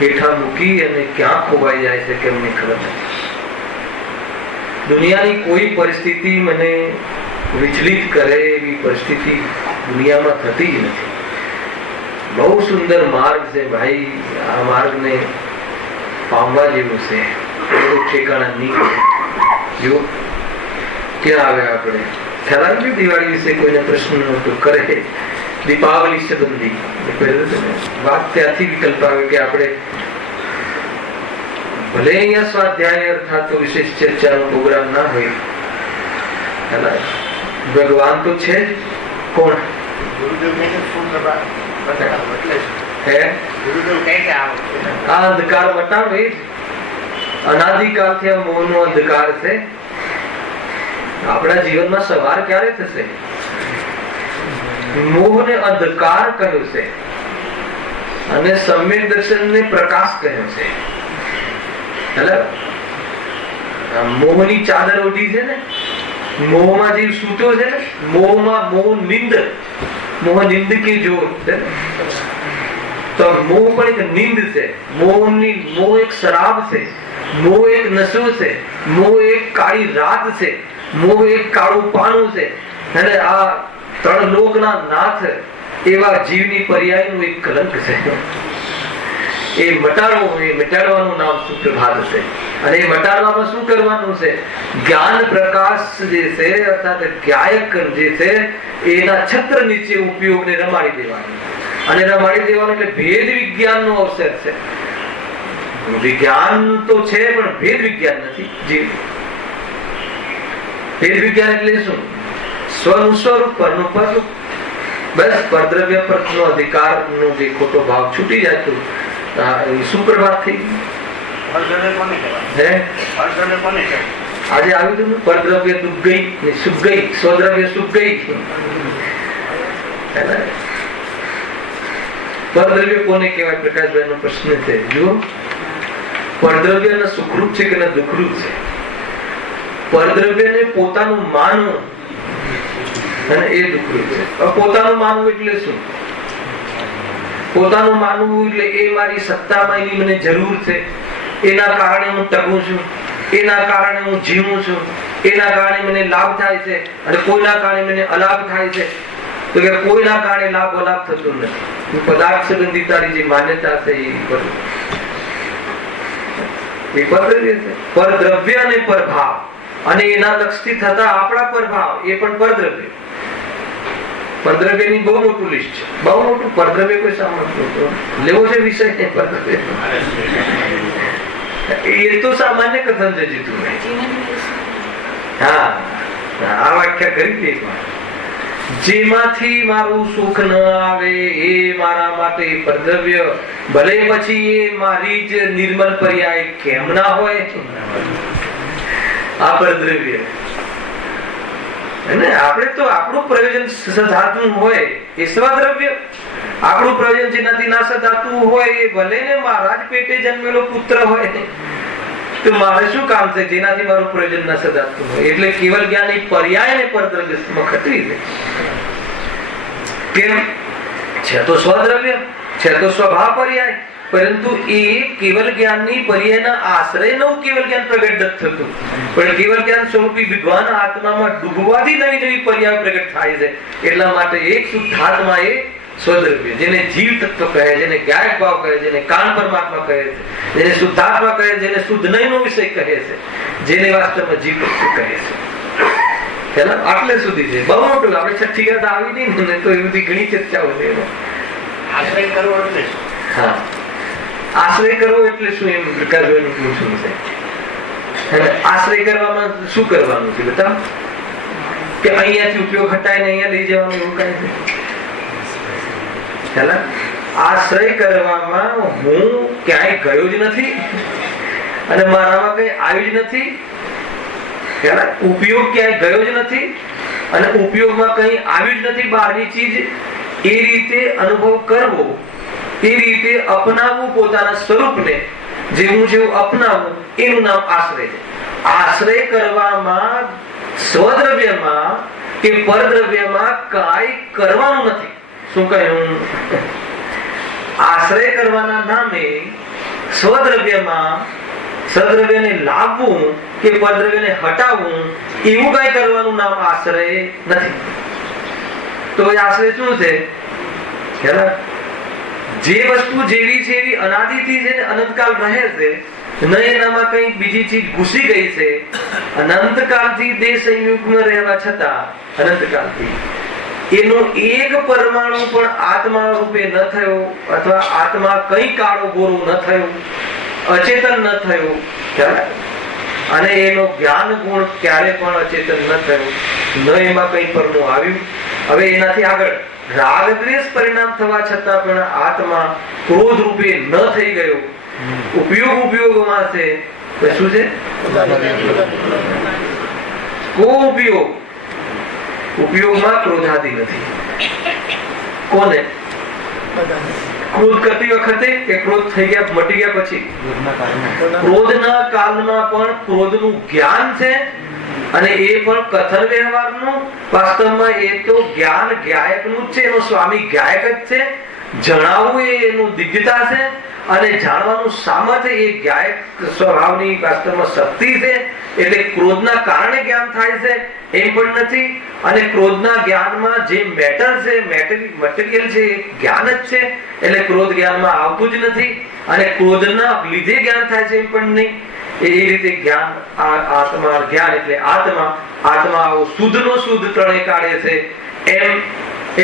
હેઠા મૂકી અને ક્યાં ખોવાઈ જાય છે કે અમને ખબર નથી. દુનિયાની કોઈ પરિસ્થિતિ મને વિચલિત કરે એવી પરિસ્થિતિ દુનિયામાં થતી જ નથી. બહુ સુંદર માર્ગ છે ભાઈ. આ માર્ગને પામવા જેવું છે. ઠેકાણા નહીં જો ક્યાં આવ્યા આપણે. ખ્યાલ આવ્યો દિવાળી વિશે કોઈને પ્રશ્ન નહોતો કરે. દીપાવલી સંબંધી વાત ત્યાંથી વિકલ્પ આવે કે આપણે ભલે અહીંયા સ્વાધ્યાય અર્થાત વિશેષ ચર્ચાનો પ્રોગ્રામ ના હોય, ભગવાન તો છે જ. કોણ? આ અંધકાર મટાવે. અનાદિકાળથી આ મોહનો અંધકાર છે. આપણા જીવનમાં સવાર ક્યારે થશે? મોહને અંધકાર કહ્યો છે અને સમ્યક દર્શનને પ્રકાશ કહ્યો છે. મોહની ચાદર ઓઢી છે ને, મોહમાં જે સૂતો છે ને, મોહમાં મોહ નિંદ કે જોર છે ને, તો મોહ પણ એક નિંદ છે. મોહ એક શરાબ છે, મોહ એક નશો છે, મોહ એક કાળી રાત છે, મોહ એક કાળું પાણું છે. અને આ ત્રણ લોકના નાથ એવા જીવની પર્યાયનું એક કલંક છે. એ મટાડવાનું નામ સુપ્રભાત છે. અને એ મટાડવામાં શું કરવાનું છે? જ્ઞાન પ્રકાશ જે છે અર્થાત જ્ઞાયક જે છે એના છત્ર નીચે ઉપયોગને રમાડી દેવાનું. અને રમાડી દેવાનું એટલે ભેદ વિજ્ઞાનનો અવસર છે. વિજ્ઞાન તો છે પણ ભેદ વિજ્ઞાન નથી. જીવ ભેદ વિજ્ઞાન એટલે શું? સ્વનું સ્વરૂપ, પરનું પરરૂપ. બસ પરદ્રવ્ય પરનો અધિકારનો જે ખોટો ભાવ છૂટી જાય તો સુપ્રભાત થઈ. આજે આવ્યું હતું પરદ્રવ્ય દુઃખ ગઈ, સુખ ગઈ, સ્વદ્રવ્ય સુખ ગઈ. પરદ્રવ્ય કોને કહેવાય? પ્રકાશભાઈ નો પ્રશ્ન છે. જુઓ, પરદ્રવ્ય ના સુખરૂપ છે કે દુઃખરૂપ છે? પરદ્રવ્યને પોતાનું માનવું અને એ દુઃખરૂપ છે. પોતાનું માનવું એટલે શું? પોતાનું માનવું એટલે એ મારી સત્તામાં એની મને જરૂર છે, એના કારણે હું ટકું છું, એના કારણે હું જીવું છું, એના કારણે મને લાભ થાય છે અને કોઈના કારણે મને અલાભ થાય છે. તો કે કોઈના કારણે લાભ થતો નથી. પદાર્થ સંબંધિતાની જે માન્યતા છે એ પરદ્રવ્ય છે. પરદ્રવ્ય અને પરભાવ અને એના લક્ષથી થતા આપણા પરભાવ એ પણ પરદ્રવ્ય. પરદ્રવ્યની બહુ મોટું લિસ્ટ છે, બહુ મોટું. પરદ્રવ્ય કોઈ સામાન્ય લેવો છે વિષય ને પરદ્રવ્ય એ તો સામાન્ય કથન છે જીતું. હા, આ વ્યાખ્યા કરી દે. જેમાંથી મારું સુખ ન આવે એ મારા માટે પરદ્રવ્ય, ભલે પછી એ મારી જ નિર્મલ પર્યાય કેમ ના હોય, આ પરદ્રવ્ય. અને આપણે તો આપણું પ્રયોજન સધાતું હોય એ સ્વદ્રવ્ય. આપણું પ્રયોજન જેનાથી ના સધાતું હોય એ ભલે ને મારા જ પેટે જન્મેલો પુત્ર હોય, તો મારે શું કામ છે જેનાથી મારું પ્રયોજન ના સધાતું હોય? એટલે કેવલ જ્ઞાન એ પર્યાય ને પરદ્રવ્યમાં ખતરી છે. કેમ છે? તો સ્વદ્રવ્ય છે, તો સ્વભાવ પર્યાય, પરંતુ એ કેવલ જ્ઞાનની પર્યાયના આશ્રયનું કેવલ જ્ઞાન પ્રગટ નથી થતું, પણ કેવલ જ્ઞાન સ્વરૂપી વિદ્વાન આત્મામાં ડૂબવાથી નવી નવી પર્યાય પ્રગટ થાય છે. એટલા માટે એક શુદ્ધાત્મા એ સ્વદ્રવ્ય, જેને જીવ તત્વ કહે, જેને ગાયક ભાવ કહે, જેને કાન પરમાત્મા કહે છે, જેને શુદ્ધાત્મા કહે, જેને શુદ્ધ નયનો વિષય કહે છે, જેને વાસ્તવમાં જીવ તત્વ કહે છે. આટલે સુધી છે. બહુ મોટું. આપણે છઠ્ઠી વાત આવી નહીં ને તો એ બધી ઘણી ચર્ચાઓ છે. આશ્રય કરવો એટલે હા, આશ્રય કરવો એટલે શું એમ કરવાનું પૂછવું છે. આશ્રય કરવામાં શું કરવાનું છે બતા? કે અહીંયાથી ઉપયોગ હટાય ને અહીંયા લઈ જવાનું એવું કઈ છે? આશ્રય કરવામાં હું ક્યાંય ગયો જ નથી અને મારામાં કઈ આવ્યું જ નથી. ઉપયોગ ક્યાંય ગયો જ નથી અને ઉપયોગમાં કઈ આવ્યું જ નથી. બહારની ચીજ એ રીતે અનુભવ કરવો, એ રીતે અપનાવવું પોતાના સ્વરૂપને, જેવું જેવું અપનાવવું, એનું નામ આશ્રય છે. આશ્રય કરવામાં સ્વદ્રવ્યમાં કે પરદ્રવ્યમાં કાંઈ કરવાનું નથી. શું કહ્યું? આશ્રય કરવાના નામે સ્વદ્રવ્યમાં સદ્રવ્યને લાવવું કે પરદ્રવ્યને હટાવવું, એવું કઈ કરવાનું નામ આશ્રય નથી. તો આશ્રય શું છે? જે વસ્તુ જેવી છે એવી અનાદિથી છે, અનંતકાળ રહે છે, ન એનામાં કઈ બીજી ચીજ ઘૂસી ગઈ છે. અનંતકાળથી દેહ સંયુક્તમાં રહેવા છતાં અનંતકાળથી એનો એક પરમાણુ પણ આત્મા રૂપે ન થયો, અથવા આત્મા કઈ કાળો ગોરો ન થયો, અચેતન ન થયો, અને એનો જ્ઞાન ગુણ ક્યારે પણ અચેતન ન થયો, ન એમાં કઈ પરનું આવ્યું. હવે એનાથી આગળ રાગ દ્વેષ પરિણામ થવા છતાં પણ આત્મા ક્રોધ રૂપે ન થઈ ગયો. ઉપયોગમાં છે શું છે? ઉપયોગમાં ક્રોધાદી નથી. કોને? ક્રોધ કરતી વખતે કે ક્રોધ થઈ ગયા મટી ગયા પછી? ક્રોધના કાળમાં પણ ક્રોધનું જ્ઞાન છે અને એ પણ કથન વ્યવહારનું. વાસ્તવમાં એ તો જ્ઞાન ગાયકનું જ છે, એનો સ્વામી ગાયક જ છે. જણાવવું એ એનું દિવ્યતા છે અને જાણવાનું સામર્થ્ય એ ગાયક સ્વભાવની વાસ્તવમાં શક્તિ છે. એટલે ક્રોધના કારણે જ્ઞાન થાય છે એમ પણ નથી. અને ક્રોધના જ્ઞાનમાં જે મેટર છે, મટીરિયલ છે, એ જ્ઞાન જ છે. એટલે ક્રોધ જ્ઞાનમાં આવતું જ નથી અને ક્રોધના લીધે જ્ઞાન થાય છે એમ પણ નહીં. એ રીતે જ્ઞાન આત્મા, જ્ઞાન એટલે આત્મા શુદ્ધ નો શુદ્ધ ત્રણે કાઢે છે.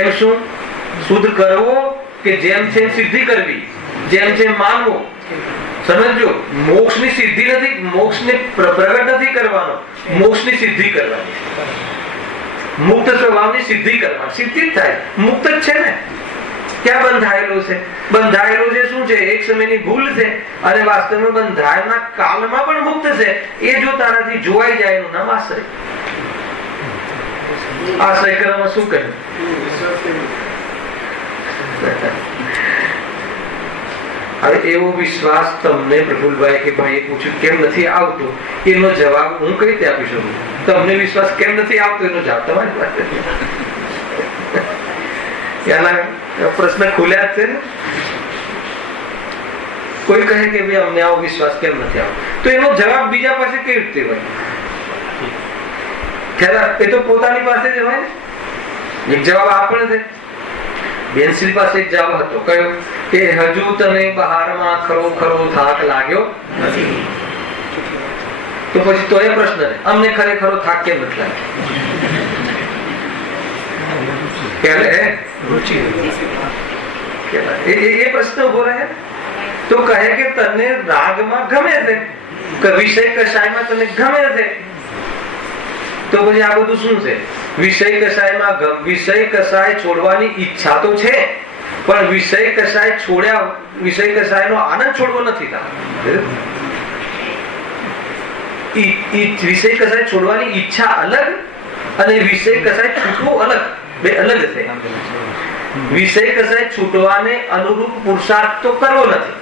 એમ શું શુદ્ધ કરવો કે જેમ છે સિદ્ધિ કરવી, જેમ છે માનવો. સમજો, મોક્ષ ની સિદ્ધિ નથી, મોક્ષ ને પ્રગટ નથી કરવાનો, મોક્ષ ની સિદ્ધિ કરવાની, મુક્ત સ્વભાવની સિદ્ધિ કરવાની. સિદ્ધિ જ થાય, મુક્ત જ છે ને. ક્યાં બંધાયેલો છે? બંધાયેલો છે શું છે? એક સમયની ભૂલ છે અને વાસ્તવમાં બંધાયેલા કાળમાં પણ મુક્ત છે. એ જો તારાથી જોવાઈ જાય એનું નામ આશ્રય. આશ્રય કરવામાં શું કહ્યું? હવે એવો વિશ્વાસ તમને પ્રફુલભાઈ કે ભાઈ પૂછ્યું કેમ નથી આવતું, એનો જવાબ હું કઈ રીતે આપી શકું? તમને વિશ્વાસ કેમ નથી આવતો એનો જવાબ તમારી પાસે. પ્રશ્ન ખુલ્યા જ છે ને. કોઈ કહે કે ભાઈ અમને આવો વિશ્વાસ કેમ નથી આવતો, તો એનો જવાબ બીજા પાસે કેવી રીતે હોય? એ તો પોતાની પાસે જ હોય ને. એક જવાબ આપણે છે. બેનશ્રી પાસે એક જવાબ હતો, કયો કે હજુ તને બહારમાં ખરો થાક લાગ્યો નથી. તો પછી તો એ પ્રશ્ન અમને ખરેખર થાક કેમ નથી લાગ્યો? એ પ્રશ્ન ઉભો રહે. તો કહે કે તને રાગમાં ગમે છે, વિષય કષાયમાં તને ગમે છે. તો પછી આ બધું શું છે? વિષય કષાય છોડવાની ઈચ્છા તો છે, પણ વિષય કષાયનો આનંદ છોડવો નથી. વિષય કષાય છોડવાની ઈચ્છા અલગ અને વિષય કષાય છૂટવું અલગ, બે અલગ છે. વિષય કષાય છૂટવાને અનુરૂપ પુરુષાર્થ તો કરવો નથી,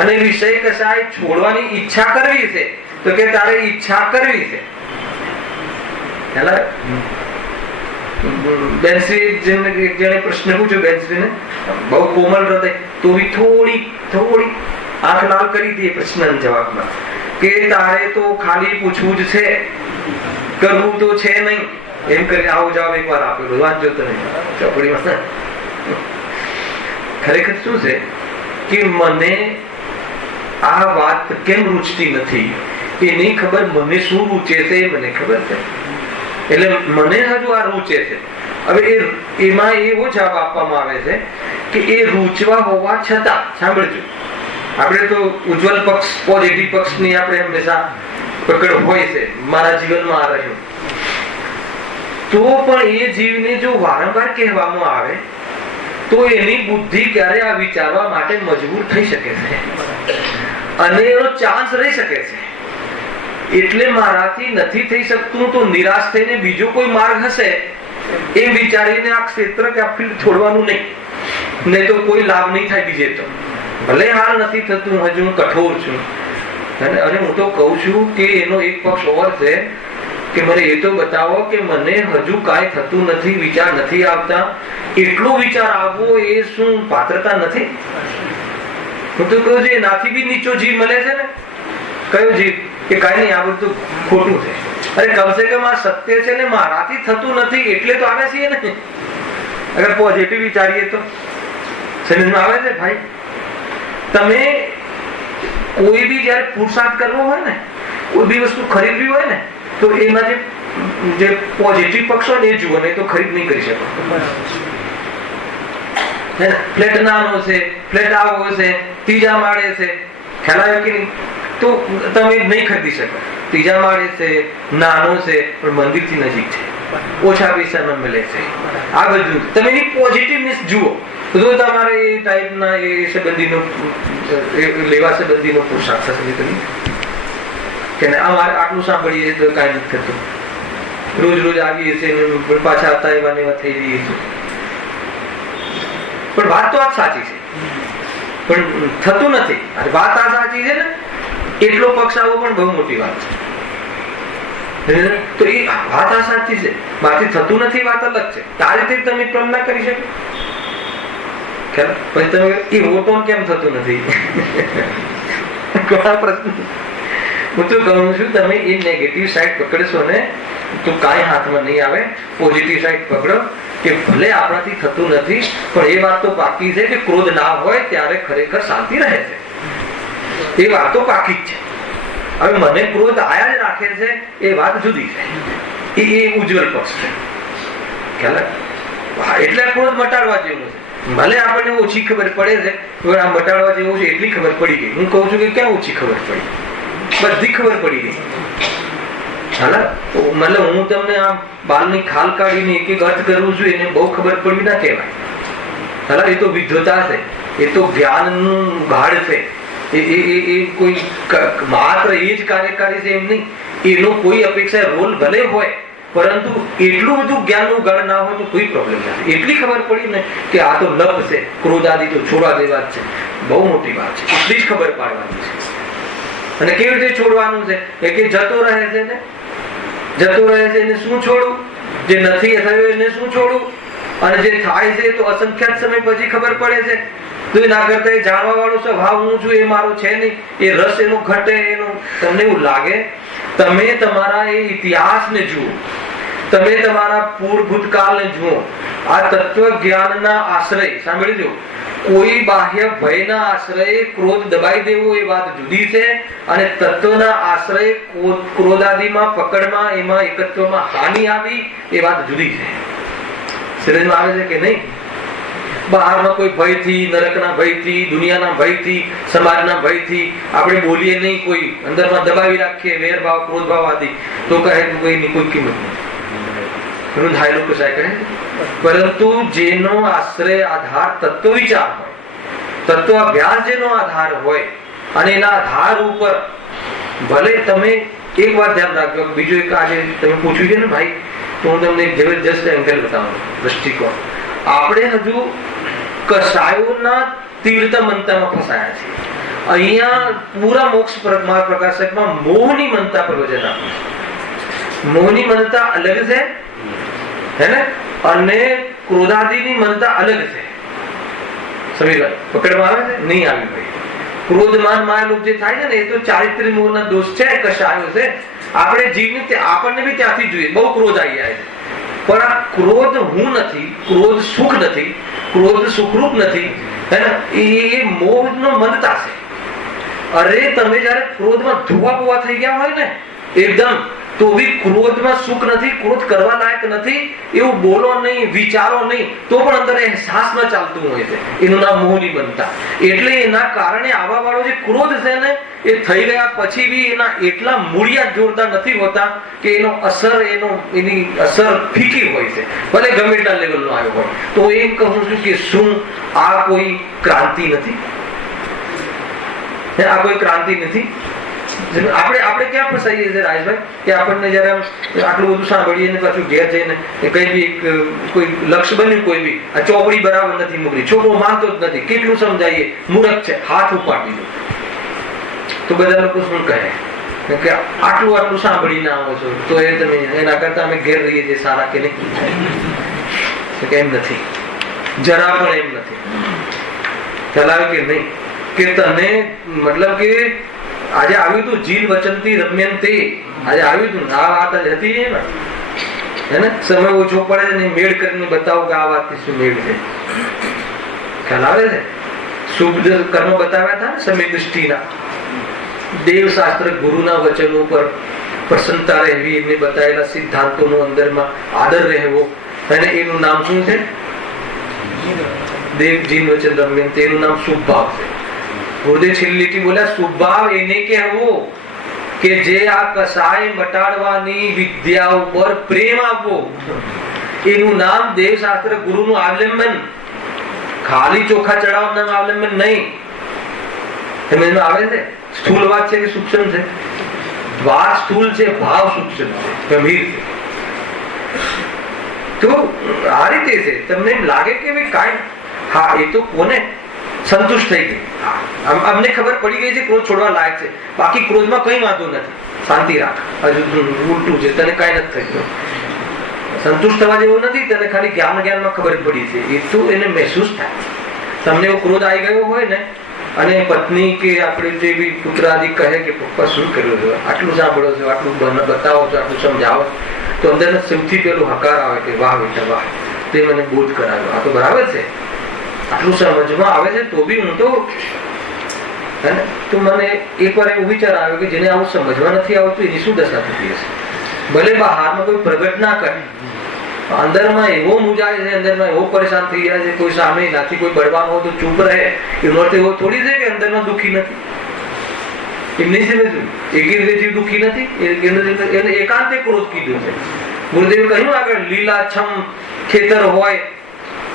અને વિષય કષાય છોડવાની ઈચ્છા કરવી છે. તો કે તારે ઈચ્છા કરવી છે. બેનશ્રી જેને પ્રશ્ન પૂછ્યો, બેનશ્રીને બહુ કોમળ હૃદય, તો થોડી આંખ લાલ કરી હતી પ્રશ્નના જવાબમાં, કે તારે તો ખાલી પૂછવું જ છે, કરવું તો છે નહીં. એમ કરી આવો જવાબ એકવાર આપેલો, વાંચજો તમે ચોપડીમાં. ખરેખર શું છે કે મને આ વાત કેમ રૂચતી નથી એની ખબર. મને શું રૂચે છે એ મને ખબર છે, એટલે મને હજુ આ રૂચે છે. હવે એમાં એવો જવાબ આપવામાં આવે છે કે એ રૂચવા હોવા છતાં, સાંભળજો, આપણે તો ઉજ્જવલ પક્ષ, પોઝિટિવ પક્ષની આપણે હંમેશા પકડ હોય છે. મારા જીવનમાં આ રહ્યું. તો પણ એ જીવને જો વારંવાર કહેવામાં આવે તો એની બુદ્ધિ ક્યારે આ વિચારવા માટે મજબૂર થઈ શકે છે, અને એનો ચાન્સ રહી શકે છે. એટલે મારાથી નથી થઈ શકતું તો નિરાશ થઈને બીજો કોઈ માર્ગ હશે એમ વિચારીને આ ક્ષેત્ર કે આ ફિલ્ડ છોડવાનું નહીં તો કોઈ લાભ નહીં થાય. બીજે તો ભલે હાલ નથી થતું, હજુ હું કઠોર છું. અને હું તો કહું છું કે એનો એક પક્ષ ઓર છે કે મને એ તો બતાવો કે મને હજુ કાંઈ થતું નથી, વિચાર નથી આવતા. એટલો વિચાર આવવો એ શું પાત્રતા નથી? હું તો કહું છું એનાથી બી નીચો જીવ મળે છે ને. કયો જીવ? કે કઈ નહીં, આ બધું ખોટું છે. અરે કમસે કમ આ સત્ય છે ને, મારાથી થતું નથી એટલે તો આવે છે ને. અગર પોઝિટિવ વિચારીએ તો સમજમાં આવે છે. ભાઈ, તમે કોઈ બી જયારે પુરુષાર્થ કરવો હોય ને, કોઈ બી વસ્તુ ખરીદવી હોય ને, તો એમાં જે પોઝિટિવ પક્ષ હોય ને એ જુઓ, નહીં તો ખરીદ નહીં કરી શકો. ફ્લેટ નાનો છે, ફ્લેટ આવો છે, ત્રીજા માળે છે, ખ્યાલ આવ્યો કે નહીં? તો તમે નહીં ખરીદી શકો. ત્રીજા માળે છે, નાનો છે, પણ મંદિરથી નજીક છે, ઓછા પૈસામાં મળે છે. આ બધું તમે એની પોઝિટિવનેસ જુઓ. જો તમારે એ ટાઈપના એ સંબંધીનો લેવા સંબંધીનો પુરુષાર્થ થશે કે અમારે આટલું સાંભળીએ તો કાંઈ નથી થતું, રોજ આવીએ છીએ પાછા આવતા એવા થઈ જઈએ છીએ. પણ વાત તો આ સાચી છે, પણ થતું નથી. વાત આ સાચી છે ને, એટલો પક્ષ આવવો પણ બહુ મોટી વાત છે. તો એ વાત આ સાચી છે, માથી થતું નથી વાત અલગ છે. આ રીતે તમે પ્રેમ ના કરી શકો. પછી તમે એ વોટોન કેમ થતું નથી? ઘણા પ્રશ્ન. હું તો કહું છું તમે એ નેગેટિવ સાઈડ પકડશો ને તો કાંઈ હાથમાં નહીં આવે. પોઝિટિવ સાઈડ પકડો કે ભલે આપણાથી થતું નથી, પણ એ વાત તો પાકી છે કે ક્રોધ ના હોય ત્યારે ખરેખર શાંતિ રહે છે. એ વાત તો પાકી જ છે. હવે મને ક્રોધ આયા જ રાખે છે એ વાત જુદી છે, એ ઉજ્જવલ પક્ષ છે. ખ્યાલ? એટલે ક્રોધ મટાડવા જેવું છે. ભલે આપણને ઓછી ખબર પડે છે, પણ આ મટાડવા જેવું છે એટલી ખબર પડી ગઈ. હું કહું છું કે ક્યાં ઓછી ખબર પડી? બધી ખબર પડી ગઈ. મતલબ હું તમને આ બાલની ખાલ કાઢીને એક અર્થ કરું છું, એને બહુ ખબર પડવી ના કહેવાય. એ તો વિદ્વતા છે, એ તો જ્ઞાનનું ગાઢ છે. એ કોઈ માત્ર એ જ કાર્યકારી છે એમ નહીં. એનો કોઈ અપેક્ષા રોલ ભલે હોય, પરંતુ એટલું બધું જ્ઞાનનું ગાઢ ના હોય તો કોઈ પ્રોબ્લેમ નથી. એટલી ખબર પડી ને કે આ તો લપ છે, ક્રોધ આદિ તો છોડવા દેવા જ છે. બહુ મોટી વાત છે. એટલી જ ખબર પાડવાની છે. અને કેવી રીતે છોડવાનું છે? કે જતો રહે છે ને, જતો રહે છે એને શું છોડવું? જે નથી થયું એને શું છોડવું? અને જે થાય છે તો અસંખ્યાત સમય પછી ખબર પડે છે. તો એના કરતા એ જાણવા વાળો સ્વભાવ હું છું એ મારો છે નહીં, એ રસ એનો ઘટે, એનું તમને એવું લાગે. તમે તમારા એ ઇતિહાસને જુઓ તમે તમારા ભૂતકાળને જુઓ. આ તત્વ જ્ઞાનના આશ્રય સાંભળી લો. કોઈ બાહ્ય ભયના આશ્રય ક્રોધ દબાઈ દેવો એ વાત જુદી છે, અને તત્વના આશ્રય ક્રોધાદિમાં પકડમાં એમાં એકત્વમાં હાનિ આવી એ વાત જુદી છે. શરીરમાં આવે છે કે નહીં? બહારના કોઈ ભયથી, નરકના ભયથી, દુનિયાના ભયથી, સમાજના ભયથી આપણે બોલીએ નહીં, કોઈ અંદરમાં દબાવી રાખીએ વેરભાવ, ક્રોધભાવ આદિ, તો કહે કોઈની કોઈ કિંમત નહીં. પરંતુ જેનો આશ્રય આધાર તત્વ વિચાર હોય, તત્વ અભ્યાસ જેનો આધાર હોય, અને એના આધાર ઉપર ભલે તમે એક વાત ધ્યાન રાખજો. બીજું એક આજે તમે પૂછ્યું છે ને ભાઈ, તો હું તમને એક જબરજસ્ત એંગલ બતાવું, દ્રષ્ટિકોણ. આપણે હજુ કસાયોના તીવ્રતા મનતામાં ફસાયા છે. અહીંયા પૂરા મોક્ષ પ્રકાશકમાં મોહની મનતા પર વજન આપે છે. મોહની મનતા અલગ છે, હે ને, અને ક્રોધાદિની મનતા અલગ છે. સમજી લો, પકડમાં આવે છે? નહીં આવી ભાઈ. ક્રોધમાન માયાલોભ જે થાય છે ને, એ તો ચારિત્ર્ય મોહના દોષ છે, કશાયો છે. આપણે જીવને આપણને બી ત્યાંથી જોઈએ, બહુ ક્રોધ આવી જાય છે. પણ આ ક્રોધ હું નથી, ક્રોધ સુખ નથી, ક્રોધ સુખરૂપ નથી, હે ને, એ મોહનો મનતા છે. અરે તમે જયારે ક્રોધમાં ધુઆ થઈ ગયા હોય ને એકદમ, તો બી ક્રોધમાં સુખ નથી, ક્રોધ કરવા લાયક નથી એવું બોલો નહીં, વિચારો નહીં, તો પણ અંદર અહેસાસ ન ચાલતું હોય છે. એનું નામ મોહની બનતા. એટલે એના કારણે આવા વાળો જે ક્રોધ છે ને, એ થઈ ગયા પછી બી એના એટલા મૂળિયા જોરદાર નથી હોતા કે એની અસર ફીકી હોય છે, ભલે ગમે એટલા લેવલનો આવ્યો હોય. તો એમ કહું છું કે શું આ કોઈ ક્રાંતિ નથી? આ કોઈ ક્રાંતિ નથી? આપણે ક્યાં ફસાઈએ છીએ રાજભાઈ, કે આપણને જયારે આટલું બધું સાંભળીએ ને પાછું ઘેર જઈને કઈ બી કોઈ લક્ષ્ય બન્યું, કોઈ બી આ ચોપડી બરાબર નથી મોકલી, છોકરો માનતો જ નથી, કેટલું સમજાવીએ, મૂર્ખ છે, હાથ ઉપાડી દો, તો બધા લોકો શું કહે કે આટલું સાંભળીને આવો છો, તો એ તમે એના કરતા અમે ઘેર રહીએ છીએ સારા કે નહીં? એમ નથી, જરા પણ એમ નથી. ખ્યાલ આવે કે નહીં? કે તને મતલબ કે આજે આવ્યું હતું જીલ વચનથી રમ્યંતે, આજે આવ્યું હતું આ વાત હતી ને, હે ને, સમય ઓછો પડે ને મેળ કરીને બતાવો કે આ વાતથી શું મેળ છે. ખ્યાલ આવે છે? શુભ કર્મ બતાવ્યા હતા સમય દૃષ્ટિના, દેવ શાસ્ત્ર ગુરુના વચનો પર પ્રસન્નતા રહેવી, એમને બતાવેલા સિદ્ધાંતોનો અંદરમાં આદર રહેવો, અને એનું નામ શું છે? દેવ જીન વચન રમ્યંતે, એનું નામ શુભ ભાવ છે. ગુરુદેવ છેલ્લી લીટી બોલ્યા, શુભાવ એને કહેવો કે જે આ કસાય મટાડવાની વિદ્યા ઉપર પ્રેમ આપવો. એનું નામ દેવશાસ્ત્ર ગુરુનું આવલંબન, ખાલી ચોખા ચડાવવાનું આવલંબન નહીં. સમજમાં આવે છે? સ્થૂળ વાત છે કે સૂક્ષ્મ છે? વાત સ્થૂળ છે, ભાવ સૂક્ષ્મ છે, ગંભીર છે. તો આ રીતે છે. તમને એમ લાગે કે ભાઈ કાંઈ, હા એ તો કોને સંતુષ્ટ થઈ ગઈ, અમને ખબર પડી ગઈ છે ક્રોધ છોડવા લાયક છે, બાકી ક્રોધમાં કઈ વાંધો નથી, શાંતિ રાખ, હજુ ઉલટું છે, તને કાંઈ નથી થઈ. સંતુષ્ટ થવા જેવું નથી, તને ખાલી જ્ઞાનમાં ખબર પડી છે, એ તો એને મહેસૂસ થાય. તમને એવો ક્રોધ આવી ગયો હોય ને, અને પત્ની કે આપણે જે બી પુત્ર આદિ કહે કે પપ્પા શું કર્યું છે, આટલું સાંભળો છો, આટલું બતાવો છો, આટલું સમજાવો, તો અંદર સૌથી પેલું હકાર આવે કે વાહ બેટા વાહ, તે મને બોધ કરાવ્યો, આ તો બરાબર છે, આટલું સમજમાં આવે છે. તો બી હું તો મને એકવાર એવો વિચાર આવ્યો કે જેને આવું સમજવા નથી આવતું એની શું દશા થતી હશે. ભલે બહારમાં કોઈ પ્રગટ ના કરે, અંદરમાં એવો મૂંઝાય છે, અંદરમાં એવો પરેશાન થઈ જાય છે, કોઈ સામે નાથી કોઈ બળવાનું હોય તો ચૂપ રહે, એનો અર્થ એવો થોડી છે કે અંદરમાં દુઃખી નથી. એમ નહીં સમજવું, એક જીવ દુઃખી નથી, એને એકાંતે ક્રોધ કીધું છે. ગુરુદેવે કહ્યું આગળ, લીલાછમ ખેતર હોય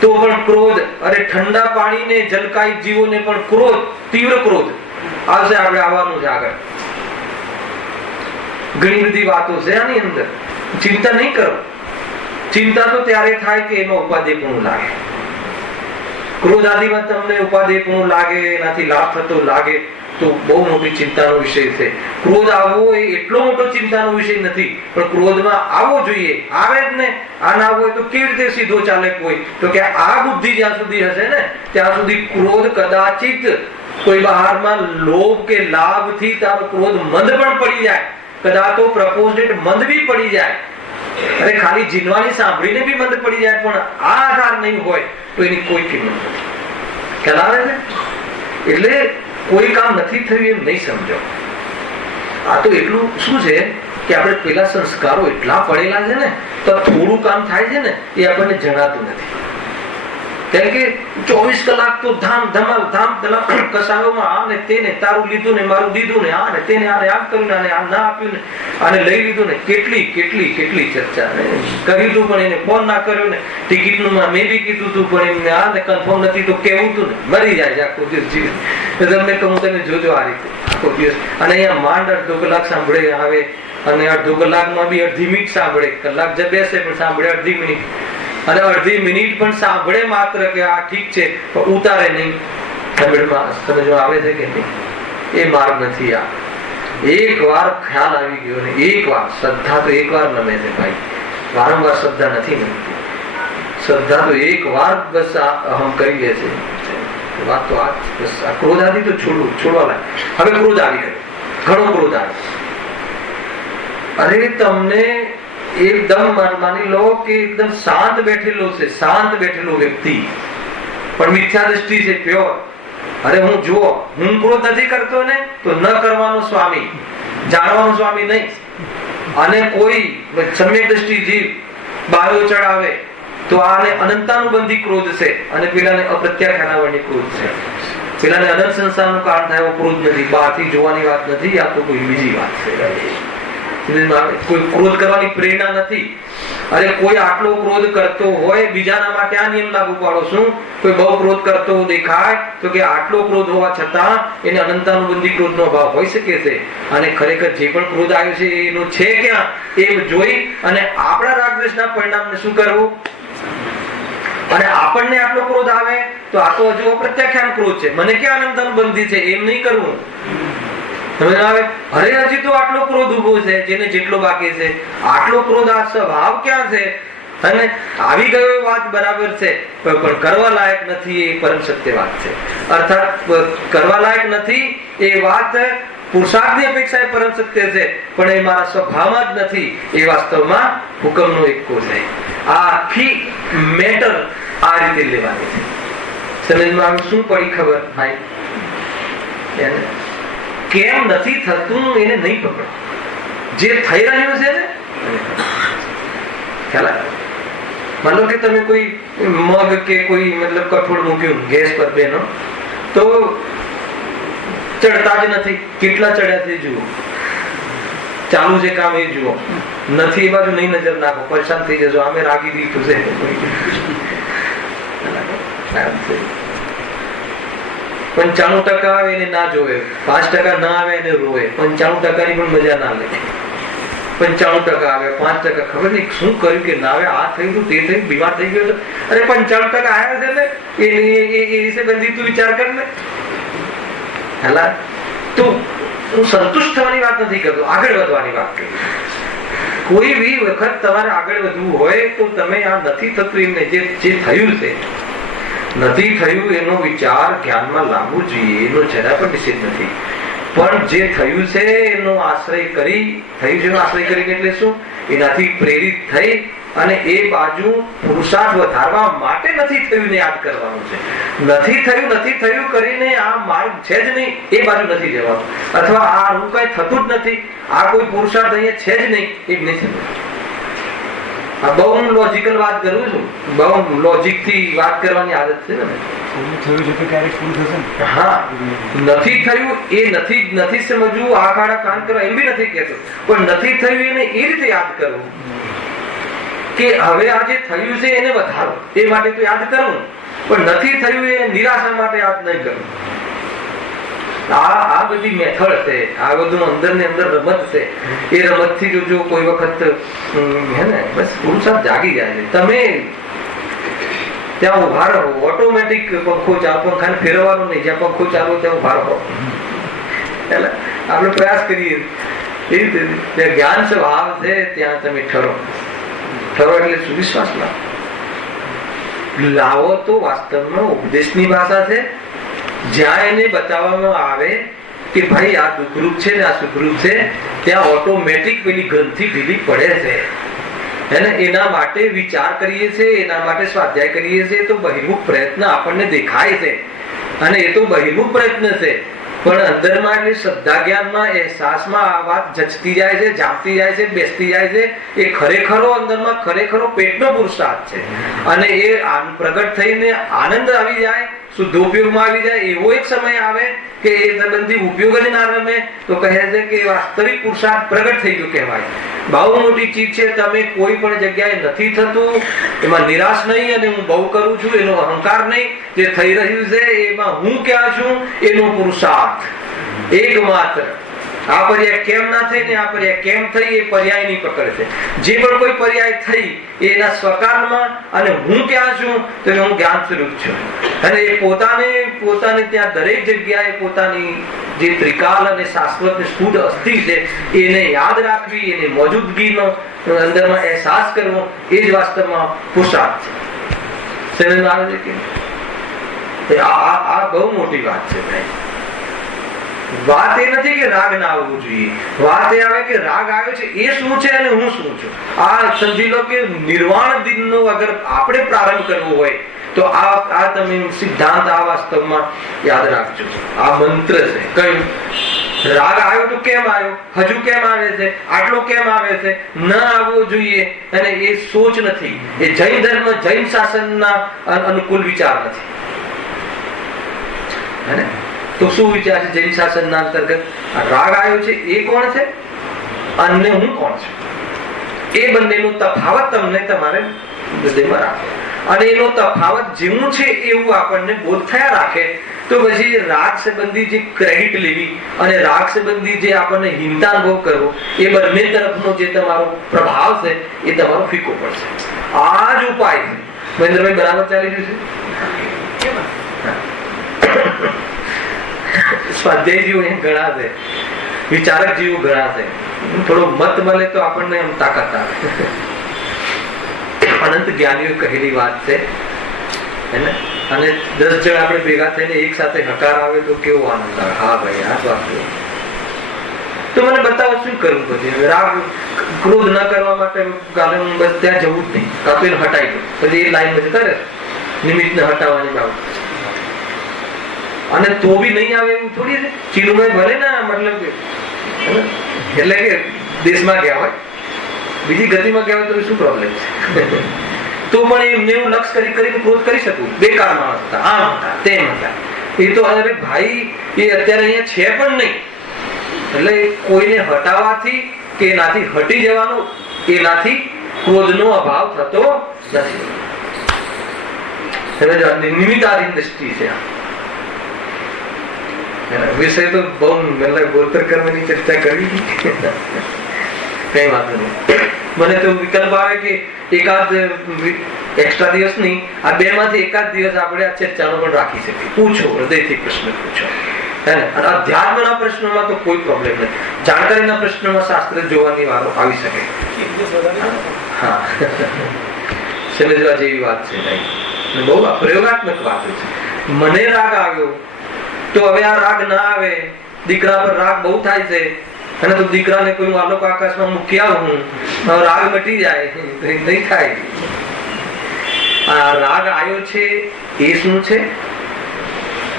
તો પણ ક્રોધ, અરે ઠંડા પાણીને જલકાઈ જીવોને પણ ક્રોધ, તીવ્ર ક્રોધ આવશે. આપણે આવવાનું છે આગળ, ઘણી બધી વાતો છે આની અંદર. ચિંતા નહીં કરો. ચિંતા તો ત્યારે થાય કે એમાં ઉપાદેયપણું લાગે, ક્રોધ આદિમાં તમને ઉપાદેયપણું લાગે, એનાથી લાભ થતો લાગે, તો બહુ મોટી ચિંતાનો વિષય છે. ક્રોધ આવવો એ એટલો મોટો ચિંતાનો વિષય નથી, પણ ક્રોધમાં આવવો જોઈએ, આવે જ ને. આ ના હોય તો કેવી રીતે સીધો ચાલે કોઈ? તો કે આ બુદ્ધિ જ્યાં સુધી હશે ને ત્યાં સુધી ક્રોધ કદાચિત કોઈ બહારમાં લોભ કે લાભથી તારો ક્રોધ મંદ પણ પડી જાય, કદાચ તો પ્રપોઝિટ મંદ બી પડી જાય, અરે ખાલી જીનવાની સાંભળીને બી મંદ પડી જાય, પણ આ આધાર નહીં હોય તો એની કોઈ કિંમત નથી. ખ્યાલ આવે છે? એટલે કોઈ કામ નથી થયું એમ નહીં સમજો. આ તો એટલું શું છે કે આપણે પેલા સંસ્કારો એટલા પડેલા છે ને, તો થોડું કામ થાય છે ને એ આપણને જણાતું નથી. કેમ કે 24 કલાક તો ધામ ધમાલ ધામ ધમાલ કસાયોમાં આ ને તેને તારું લીધું ને મારું દીધું ને આ ને તેને આને આમ કર્યું ને આને આમ ના આપ્યું ને આને લઈ લીધું ને કેટલી કેટલી કેટલી ચર્ચા ને કહ્યું તું પણ એને ફોન ના કર્યો ને ટિકિટનું મેં બી કીધું તું પણ એમને આ ને કન્ફર્મ નથી તો કેવું તું ને મરી જાય છે આખો દિવસ જીવ. તમને કહું તમે જોજો આ રીતે આખો દિવસ. અને અહીંયા માંડ અડધો કલાક સાંભળે આવે અને અડધો કલાકમાં બી અડધી મિનિટ સાંભળે, કલાક જે બેસે પણ સાંભળે અડધી મિનિટ, અને અડધી મિનિટ પણ સાંભળે માત્ર કે આ ઠીક છે પણ ઉતારે નહીં. સમજમાં આવે છે કે નહીં? એ માર્ગ નથી. આ એક વાર ખ્યાલ આવી ગયો ને એક વાર શ્રદ્ધા તો એક વાર નમે છે ભાઈ, વારંવાર શ્રદ્ધા નથી નમતી. શ્રદ્ધા તો એક વાર બસ અહમ કરી લે છે. વાત તો આ બસ આ ક્રોધ આદિ તો છોડવા લાગે. હવે ક્રોધ આવી ગયો, ઘણો ક્રોધ આવ્યો. અરે તમને એકદમ માની લો કે એકદમ શાંત બેઠેલો છે, શાંત બેઠેલો વ્યક્તિ પણ મિથ્યા દ્રષ્ટિ છે પ્યોર. અરે હું જુઓ હું ક્રોધ નથી કરતો ને તો ન કરવાનો સ્વામી, જાણવાનો સ્વામી નહીં. અને કોઈ સમ્યક દ્રષ્ટિ જીવ બાયો ચડાવે તો આને અનંતાનુબંધી ક્રોધ છે અને પેલાને અપ્રત્યાખ્યાનાવરની ક્રોધ છે. પેલાને અનંત સંસારનું કારણ થાય એવો ક્રોધ નથી. બહારથી જોવાની વાત નથી, આ તો કોઈ બીજી વાત છે. કોઈ ક્રોધ કરવાની પ્રેરણા નથી. અરે કોઈ આટલો ક્રોધ કરતો હોય બીજાના માટે આ નિયમ લાગુ પાડો. શું કોઈ બહુ ક્રોધ કરતો દેખાય તો કે આટલો ક્રોધ હોવા છતાં એને અનંતાનુબંધી ક્રોધનો અભાવ હોઈ શકે છે. અને ખરેખર જે પણ ક્રોધ આવ્યો છે એનો છે ક્યાં એમ જોઈ અને આપણા રાગદ્વેષના પરિણામને શું કરવું. અને આપણને આટલો ક્રોધ આવે તો આ તો હજુ અપ્રત્યાખ્યાન ક્રોધ છે, મને ક્યાં અનંતાનુબંધી છે એમ નહીં કરવું. અરે હજી તો આટલો ક્રોધ ઉભો છે જેને જેટલો બાકી છે. આટલો ક્રોધ આ સ્વભાવ ક્યાં છે અને આવી ગયો એ વાત બરાબર છે પણ કરવા લાયક નથી એ પરમ સત્ય વાત છે. અર્થાત કરવા લાયક નથી એ વાત પુરુષાર્થની અપેક્ષા એ પરમ સત્ય છે, પણ એ મારા સ્વભાવમાં જ નથી એ વાસ્તવમાં હુકમનો એકો છે. આ આખી મેટર આ રીતે લેવાની છે. સમજમાં શું પડી ખબર ભાઈ? કેમ નથી થતું એને નહીં પકડો, જે થઈ રહ્યું છે ને ખ્યાલ. માનો કે તમે કોઈ મગ કે કોઈ મતલબ કઠોળ મૂક્યું ગેસ પર બેનો તો ચડતા જ નથી. કેટલા ચડ્યા છે જુઓ, ચાલુ છે કામ એ જુઓ. નથી એ બાજુ નહીં નજર નાખો, પરેશાન થઈ જશો. આમે રાગી દીધું છે. 95% આવે એને ના જોવે, 5% ના આવે એને રોવે. 95% ની પણ મજા ના લે. 95% આવે, 5% ખબર નહીં શું કર્યું કે ના આવે, આ થયું તું તે થયું, બીમાર થઈ ગયો. અરે 95% આવ્યા છે ને એ વિશે બંધી તું વિચાર કર ને. હેલા તું હું સંતુષ્ટ થવાની વાત નથી કરતો, આગળ વધવાની વાત કરું. કોઈ બી વખત તમારે આગળ વધવું હોય તો તમે આ નથી થતું એમને જે થયું છે નથી થયું એનો વિચાર જ્ઞાનમાં લાવવું જોઈએ. એનો જરા પણ નિષેધ નથી, પણ જે થયું છે એનો આશ્રય કરી, થયું છે એનો આશ્રય કરીને એટલે શું, એનાથી પ્રેરિત થઈ અને એ બાજુ પુરુષાર્થ વધારવા માટે નથી થયું ને યાદ કરવાનું છે. નથી થયું કરીને આ માર્ગ છે જ નહીં એ બાજુ નથી જવાનું, અથવા આ હું કઈ થતું જ નથી, આ કોઈ પુરુષાર્થ અહીંયા છે જ નહીં એમ નહીં. આ બહુ હું લોજિકલ વાત કરું છું, બહુ લોજિક થી વાત કરવાની આદત છે ને. હા, નથી થયું એ નથી સમજવું, આ ખાડા કાન કરવા એમ બી નથી કહેતો, પણ નથી થયું એને એ રીતે યાદ કરવું કે હવે આ જે થયું છે એને વધારો, એ માટે તો યાદ કરવું. પણ નથી થયું એ નિરાશા માટે યાદ નહીં કરવું. આ બધી મેથડ છે, આ બધું અંદર ને અંદર રમત છે. એ રમત થી જો કોઈ વખત હે ને બસ પુરુષાર્થ જાગી જાય છે. તમે ત્યાં ઉભા રહો, ઓટોમેટિક પંખો ચાલો, પંખાને ફેરવવાનું નહીં, જ્યાં પંખો ચાલો ત્યાં ઉભા રહો. એટલે આપણે પ્રયાસ કરીએ એ રીતે જ્ઞાન સ્વભાવ છે ત્યાં તમે ઠરો એટલે સુવિશ્વાસ લાવો તો વાસ્તવમાં ઉપદેશની ભાષા છે, જ્યાં એને બતાવવામાં આવે કે ભાઈ આ દુઃખરૂપ છે ને આ સુખરૂપ છે, ત્યાં ઓટોમેટિક પેલી ગ્રંથિ ઢીલી પડે છે. હે ને, એના માટે વિચાર કરીએ છીએ, એના માટે સ્વાધ્યાય કરીએ છીએ, તો બહિર્મુખ પ્રયત્ન આપણને દેખાય છે અને એ તો બહિર્મુખ પ્રયત્ન છે, પણ અંદરમાં એટલે શ્રદ્ધા જ્ઞાનમાં અહેસાસમાં આ વાત જચતી જાય છે, જામતી જાય છે, બેસતી જાય છે. એ ખરેખરો અંદરમાં ખરેખરો પેટનો પુરુષાર્થ છે અને એ પ્રગટ થઈને આનંદ આવી જાય, શુદ્ધ ઉપયોગમાં આવી જાય. એવો એક સમય આવે કે એ સંબંધી ઉપયોગ જ ના રમે તો કહે છે કે વાસ્તવિક પુરુષાર્થ પ્રગટ થઈ ગયો કહેવાય. બહુ મોટી ચીજ છે, તમે કોઈ પણ જગ્યાએ નથી થતું એમાં નિરાશ નહીં અને હું બહુ કરું છું એનો અહંકાર નહીં. જે થઈ રહ્યું છે એમાં હું ક્યાં છું એનો પુરુષાર્થ એકમાત્ર. આ પર્યાય કેમ ના થઈ ને આ પર્યાય કેમ થઈ એ પર્યાયની પકડ છે. જે પણ કોઈ પર્યાય થઈ એના સ્વકારમાં અને હું ક્યાં છું તો હું જ્ઞાન સ્વરૂપ છું અને એ પોતાને ત્યાં દરેક જગ્યાએ પોતાની જે ત્રિકાલ અને શાશ્વત શુદ્ધ અસ્થિ છે એને યાદ રાખવી, એને મોજૂદગીનો અંદરમાં અહેસાસ કરવો, એ જ વાસ્તવમાં પુરુષાર્થ છે. સમજ આવે છે કે આ બહુ મોટી વાત છે ભાઈ. વાત એ નથી કે રાગ ના આવવું જોઈએ, વાત એ આવે કે રાગ આવ્યો છે એ શું છે અને હું શું છું. આ સમજી લો કે નિર્વાણ દિનનો અગર આપણે પ્રારંભ કરવો હોય તો આ તમે સિદ્ધાંત આ વાસ્તવમાં યાદ રાખજો. આ મંત્ર છે. કયું રાગ આવ્યો તો કેમ આવ્યો, હજુ કેમ આવે છે, આટલો કેમ આવે છે, ન આવવો જોઈએ અને એ સોચ નથી. એ જૈન ધર્મ જૈન શાસનના અનુકૂળ વિચાર નથી. હે ને? તો શું વિચાર છે જૈન શાસનના અંતર્ગત? રાગ આવ્યો છે એ કોણ છે અને હું કોણ છું, એ બંનેનો તફાવત તમને તમારે હૃદયમાં રાખો અને એનો તફાવત જેવું છે એવું આપણને બોધ થયા રાખે તો પછી રાગ સંબંધી જે ક્રેડિટ લેવી અને રાગ સંબંધી જે આપણને હીનતા અનુભવ કરવો એ બંને તરફનો જે તમારો પ્રભાવ છે એ તમારો ફીકો પડશે. આ જ ઉપાય છે. મહેન્દ્રભાઈ બરાબર ચાલી રહ્યું છે? સ્વાધ્યાય જીવો એમ ઘણા છે, વિચારક જીવો ઘણા છે. થોડો મત મળે તો આપણને એમ તાકાત આવે. અનંત જ્ઞાનીઓ કહેલી વાત છે અને 10 જણ આપણે ભેગા થઈને એક સાથે હકાર આવે તો કેવો આનંદ આવે. હા ભાઈ આ વાત તો મને બતાવો શું કરવું પછી. રાગ ક્રોધ ના કરવા માટે બસ ત્યાં જવું જ નહીં, કાં તો એને હટાવી દો, પછી એ લાઈનમાં જતા રહે. નિમિત્તને હટાવવાની બાબત અને તો બી નહીં આવે એવું થોડી છે. ચીલુમાં ભલે ને મતલબ એટલે કે દેશમાં ગયા હોય, બીજી ગતિમાં ગયા હોય તો શું પ્રોબ્લેમ છે? તો પણ એમને હું લક્ષ કરીને ક્રોધ કરી શકું. બેકાર માણસ હતા, આમ હતા, તેમ હતા. એ તો અરે ભાઈ એ અત્યારે અહીંયા છે પણ નહીં. એટલે કોઈને હટાવવાથી કે એનાથી હટી જવાનું, એનાથી ક્રોધનો અભાવ થતો નથી. નિમિત્તાધીન દ્રષ્ટિ છે. વિષય તો બહુ ગોચર કરવાની ચર્ચા કરવી કઈ વાત નહીં. મને તો વિકલ્પ આવે કે એકાદ એક્સ્ટ્રા દિવસ નહીં, આ 2 માંથી એકાદ દિવસ આપણે આ ચર્ચાનો પણ રાખી શકીએ. પૂછો, હૃદયથી પ્રશ્ન પૂછો. હે ને? અને અધ્યાત્મના પ્રશ્નોમાં તો કોઈ પ્રોબ્લેમ નથી. જાણકારીના પ્રશ્નોમાં શાસ્ત્ર જોવાની વારો આવી શકે. હા સમજવા જેવી વાત છે. બહુ પ્રયોગાત્મક વાત છે. મને રાગ આવ્યો તો હવે આ રાગ ના આવે, દીકરા પર રાગ બહુ થાય છે અને તો દીકરાને કોઈ આલોક આકાશમાં મૂકી આવું, રાગ મટી જાય નહીં થાય. આ રાગ આવ્યો છે એ શું છે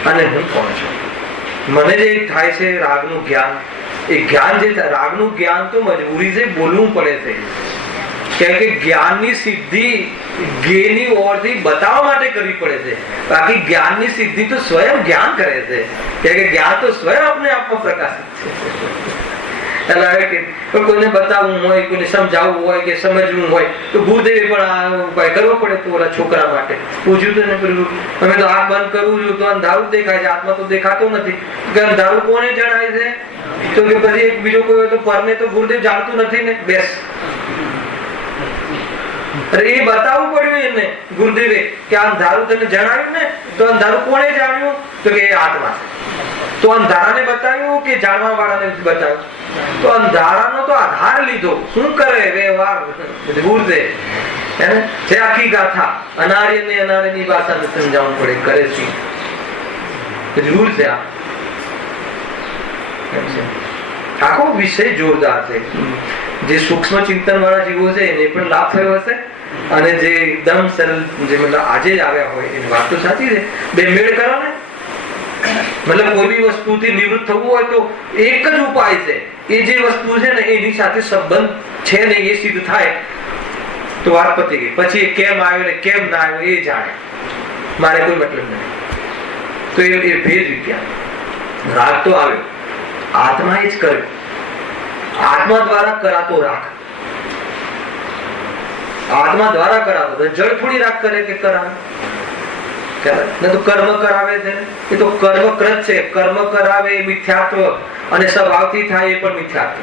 અને હું કોણ છું? મને જે થાય છે રાગનું જ્ઞાન, એ જ્ઞાન જે રાગનું જ્ઞાન તો મજબૂરી છે, બોલવું પડે છે. કેમ કે જ્ઞાનની સિદ્ધિ જ્ઞેયની ઓરથી બતાવવા માટે કરવી પડે છે. બાકી જ્ઞાનની સિદ્ધિ તો સ્વયં જ્ઞાન કરે છે. કેમ કે જ્ઞાન તો સ્વયં આપણે આપમાં પ્રકાશિત છે. કોઈને બતાવવું હોય, કોઈને સમજાવવું હોય કે સમજવું હોય તો ગુરુદેવે પણ આ ઉપાય કરવો પડે. તો ઓલા છોકરા માટે પૂછ્યું તો ને, અમે તો આંખ બંધ કરું છું તો અંધારું જ દેખાય છે, આત્મા તો દેખાતો નથી. કે અંધારું કોને જણાય છે? તો કે પછી એક બીજો કોઈ હોય તો પરને તો ગુરુદેવ જાણતું નથી ને. બેસ એ બતાવવું પડ્યું એને ગુરુદેવે કે આ અંધારું તને જણાવ્યું ને, તો અંધારું કોને જાણ્યું? તો કે આત્મા. તો અંધારાને બતાવ્યું કે જાણવા વાળાને બતાવ્યું? તો અંધારાનો તો આધાર લીધો. શું કરે વ્યવહાર ગુરુદેવ? છે આખી ગાથા અનાર્ય ને અનાર્યની ભાષાને સમજાવવું પડે. કરે છે જરૂર છે. આખો વિષય જોરદાર છે. જે સૂક્ષ્મ ચિંતન વાળા જીવો છે એને પણ લાભ થયો હશે, અને જે એકદમ સરળ જે મતલબ આજે જ આવ્યા હોય એની વાત તો સાચી છે. બે મેળ કરો ને, મતલબ કોઈ બી વસ્તુથી નિવૃત્ત થવું હોય તો એક જ ઉપાય છે, એ જે વસ્તુ છે ને એની સાથે સંબંધ છે ને એ સિદ્ધ થાય તો વાત પતી ગઈ. પછી એ કેમ આવ્યો ને કેમ ના આવ્યો એ જાણે, મારે કોઈ મતલબ નથી. તો એ ભેદ વિદ્યા. રાગ તો આવ્યો, આત્મા એ જ કર્યો, આત્મા દ્વારા કરાતો રાગ, આત્મા દ્વારા કરાતો. જળ થોડી રાગ કરે કે કરાવે, તો કર્મ કરાવે છે, એ તો કર્મ કૃત છે. કર્મ કરાવે એ મિથ્યાત્વ, અને સ્વભાવથી થાય એ પણ મિથ્યાત્વ.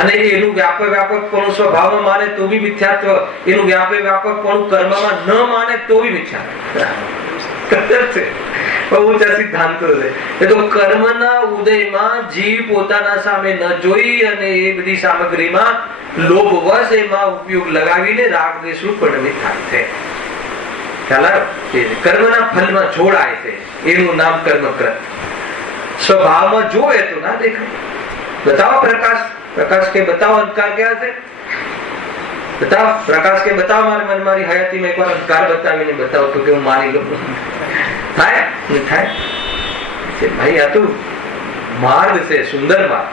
અને એનું વ્યાપકપણું સ્વભાવમાં માને તો બી મિથ્યાત્વ, એનું વ્યાપકપણું કર્મમાં ન માને તો બી મિથ્યાત્વ છે. ઊંચા સિદ્ધાંતો છે. એ તો કર્મના ઉદયમાં જીવ પોતાના સામે ન જોઈ અને એ બધી સામગ્રીમાં લોભવશ એમાં ઉપયોગ લગાવીને રાગ દ્વેષનું પરિણમિત થાય છે. કર્મના ફલમાં જોડાય છે, એનું નામ કર્મકૃત. સ્વભાવમાં જોવે તો ના દેખાય. બતાવો પ્રકાશ, પ્રકાશ કે બતાવો અંધકાર ક્યાં છે? બતાવો પ્રકાશ કે બતાવો. મારી હયાતીમાં એકવાર અંધકાર બતાવીને બતાવો તો કે હું માની લઉં. થાય નહીં થાય? ભાઈ આ તો માર્ગ છે, સુંદર માર્ગ.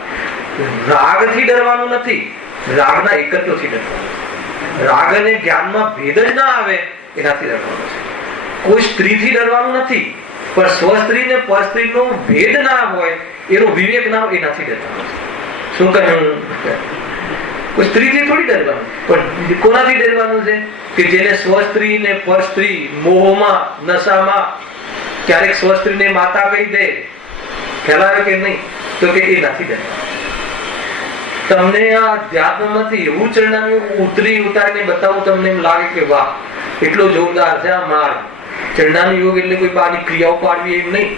રાગથી ડરવાનું નથી, રાગના એકત્વથી ડરવાનું. રાગ અને જ્ઞાનમાં ભેદ જ ના આવે એનાથી ડરવાનું છે. કોઈ સ્ત્રીથી ડરવાનું નથી, પણ સ્વસ્ત્રી ને પરસ્ત્રીનો ભેદ ના હોય, એનો વિવેક ના હોય એનાથી ડરવાનું છે. શું કહ્યું? કોઈ સ્ત્રીથી થોડી ડરવાનું, પણ કોનાથી ડરવાનું છે? કે જેને સ્વસ્ત્રી ને પરસ્ત્રી મોહમાં, નશામાં ક્યારેક સ્વસ્ત્રીને માતા કહી દે, ખ્યાલ આવે કે નહીં? તો કે એ નથી ડરવાનું. તમને આ અધ્યાત્મમાંથી એવું ચરણાનું ઉતારીને બતાવું, તમને એમ લાગે કે વાહ એટલો જોરદાર છે આ માર્ગ. ચરણાનું યોગ એટલે કોઈ બહારની ક્રિયાઓ પાડવી એમ નહીં,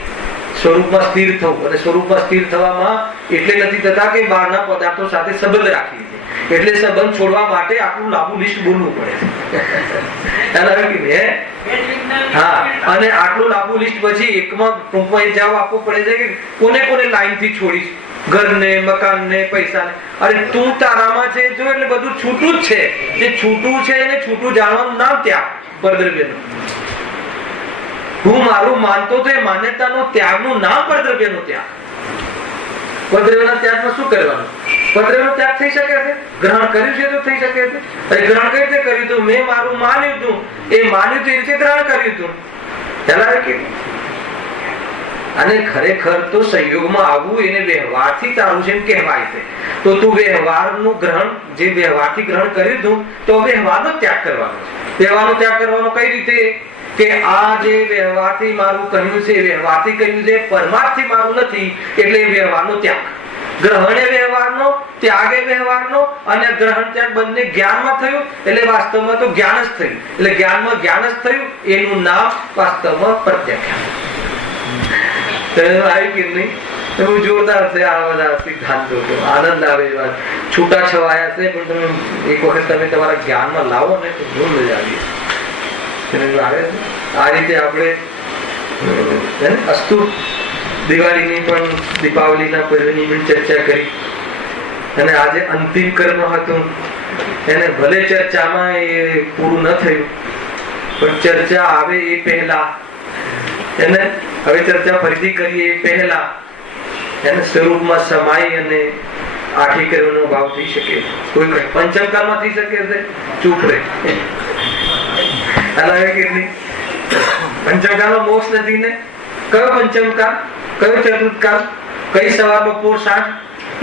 સ્વરૂપમાં સ્થિર થવું. અને સ્વરૂપમાં સ્થિર થવામાં એટલે નથી થતા કે બહારના પદાર્થો સાથે સંબંધ રાખીએ છીએ, એટલે સંબંધ છોડવા માટે આટલું લાંબુ લિસ્ટ બોલવું પડે છે. હા, અને આટલું લાંબુ લિસ્ટ પછી એકમાં ટૂંકમાં જવાબ આપવો પડે છે કે કોને કોને લાઈનથી છોડીશ, ઘરને, મકાનને, પૈસાને. અરે તું તારામાં છે જો, એટલે બધું છૂટું જ છે. જે છૂટું છે એને છૂટું જાણવાનું નામ ત્યાગ, પરદ્રવ્યનું. હું મારું માનતો તો એ માન્યતાનો ત્યાગનું નામ પરદ્રવ્યનો ત્યાગ. પરદ્રવ્યના ત્યાગમાં શું કરવાનું? પરદ્રવ્યનો ત્યાગ થઈ શકે છે? ગ્રહણ કર્યું છે તો થઈ શકે છે. અરે ગ્રહણ કઈ રીતે કર્યું હતું? મેં મારું માન્યું હતું, એ માન્યું એ રીતે ગ્રહણ કર્યું હતું. ચલાવે કે અને ખરેખર તો સંયોગમાં આવવું એને વ્યવહારથી તારું છે એમ કહેવાય છે. તો તું વ્યવહારનું ગ્રહણ, જે વ્યવહારથી ગ્રહણ કર્યું હતું, તો વ્યવહારનો ત્યાગ કરવાનો છે. વ્યવહારનો ત્યાગ કરવાનો કઈ રીતે? કે આ જે વ્યવહારથી મારું કહ્યું છે, વ્યવહારથી કહ્યું છે, પરમાર્થથી મારું નથી, એટલે વ્યવહારનો ત્યાગ. ગ્રહણ એ વ્યવહારનો, ત્યાગ એ વ્યવહારનો, અને ગ્રહણ ત્યાગ બંને જ્ઞાનમાં થયું, એટલે વાસ્તવમાં તો જ્ઞાન જ થયું. એટલે જ્ઞાનમાં જ્ઞાન જ થયું, એનું નામ વાસ્તવમાં પ્રત્યાખ્યાન. આવી કે નહીં? બહુ જોરદાર છે આ બધા સિદ્ધાંતો. આનંદ આવે, છૂટા છવાયા છે, પણ તમે એક વખત તમે તમારા જ્ઞાનમાં લાવો ને તો બહુ મજા આવી. આ રીતે આપણે અસ્તુ દિવાળીની પણ, દીપાવલીના પર્વની પણ ચર્ચા કરી. અને આજે અંતિમ કર્મ હતું, એને ભલે ચર્ચામાં એ પૂરું ન થયું, પણ ચર્ચા આવે એ પહેલા એને હવે ચર્ચા ફરીથી કરીએ એ પહેલા એને સ્વરૂપમાં સમાઈ અને આખી કર્મનો ભાવ થઈ શકે. કોઈ પંચમકાળમાં થઈ શકે છે, ચૂપ રહે. પંચમકાળમાં મોક્ષ નથી ને? કયો પંચમકાળ, કયો ચતુર્થકાળ, કઈ સવાર બપોર સાંજ?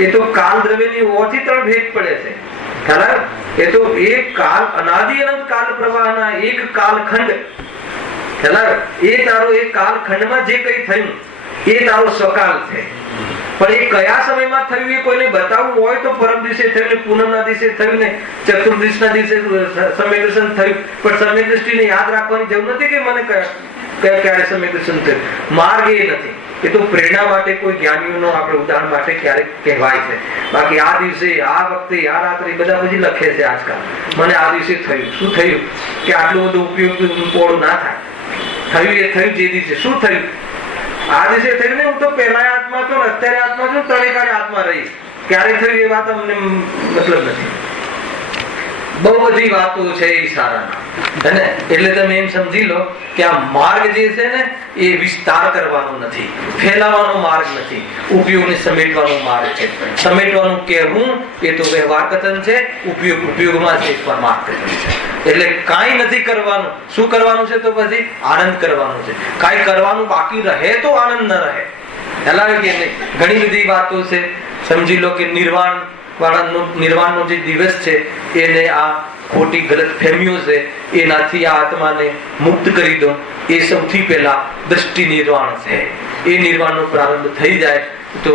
એ તો કાલ દ્રવ્યની ઓરથી ત્રણ ભેદ પડે છે. એ તો એક કાળ, અનાદિ અનંત કાલ પ્રવાહના એક કાલખંડ. એ તારો એ કાલખંડમાં જે કઈ થયું એ તારો સકાલ છે. પણ એ કયા સમયમાં થયું એ કોઈને બતાવવું હોય તો પરમ દિવસે થયું ને, પૂનમના દિવસે થયું ને, ચતુર્દશના દિવસે સમ્યક દર્શન થયું. પણ સમ્યક દ્રષ્ટિને યાદ રાખવાની જરૂર નથી કે મને ક્યારે સમ્યક દર્શન થયું. માર્ગ એ નથી. એ તો પ્રેરણા માટે કોઈ જ્ઞાનીઓનો આપણે ઉદાહરણ માટે ક્યારેક કહેવાય છે. બાકી આ દિવસે, આ વખતે, આ રાત્રે બધા પછી લખે છે આજકાલ. મને આ દિવસે થયું. શું થયું? કે આટલું બધું ઉપયોગ પોળું ના થાય. થયું એ થયું. જે દિવસે શું થયું? આ દિવસે થયું ને, હું તો પહેલા આત્મા છું, અત્યારે આત્મા છું, ત્રણેય કાળે આત્મા રહીશ. ક્યારે થયું એ વાત અમને મતલબ નથી. બહુ બધી વાતો છે એ સારાના, હે એટલે તમે એમ સમજી લો કે આ માર્ગ જે છે ને એ વિસ્તાર કરવાનો નથી, ફેલાવાનો માર્ગ નથી, ઉપયોગને સમેટવાનો માર્ગ છે. સમેટવાનું કહેવું એ તો વ્યવહાર કથન છે, ઉપયોગમાં છે પરમાર્થ કથન છે. એટલે કાંઈ નથી કરવાનું. શું કરવાનું છે? તો પછી આનંદ કરવાનો છે. કાંઈ કરવાનું બાકી રહે તો આનંદ ન રહે. હલાવે કે નહીં? ઘણી બધી વાતો છે. સમજી લો કે નિર્વાણનો જે દિવસ છે એને આ ખોટી ગલત ફહેમીઓ છે એનાથી આ આત્માને મુક્ત કરી દો. એ સૌથી પહેલા દ્રષ્ટિ નિર્વાણ છે. એ નિર્વાણનો પ્રારંભ થઈ જાય તો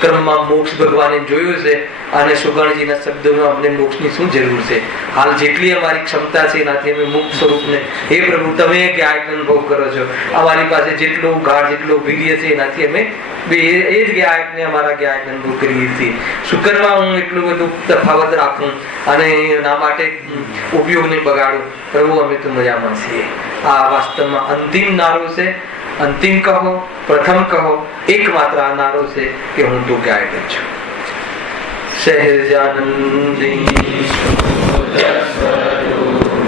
ક્રમમાં મોક્ષ ભગવાને જોયું છે. અને સુગણજીના શબ્દોમાં અમને મોક્ષની શું જરૂર છે? હાલ જેટલી અમારી ક્ષમતા છે એનાથી અમે મુક્ત સ્વરૂપને, હે પ્રભુ તમે જ્ઞાન અનુભવ કરો છો, અમારી પાસે જેટલો ગાઢ જેટલો વીર્ય છે એનાથી અમે એ જ જ્ઞાનને અમારા જ્ઞાન અનુભવ કરીએ છીએ. શુકરમાં હું એટલું બધું તફાવત રાખું અને એના માટે ઉપયોગને બગાડું? પ્રભુ અમે તો મજામાં છીએ. આ વાસ્તવમાં અંતિમ નારો છે. અંતિમ કહો, પ્રથમ કહો, એકમાત્ર આ નારો છે કે હું તો ગાયક છું. સહેજાનંદી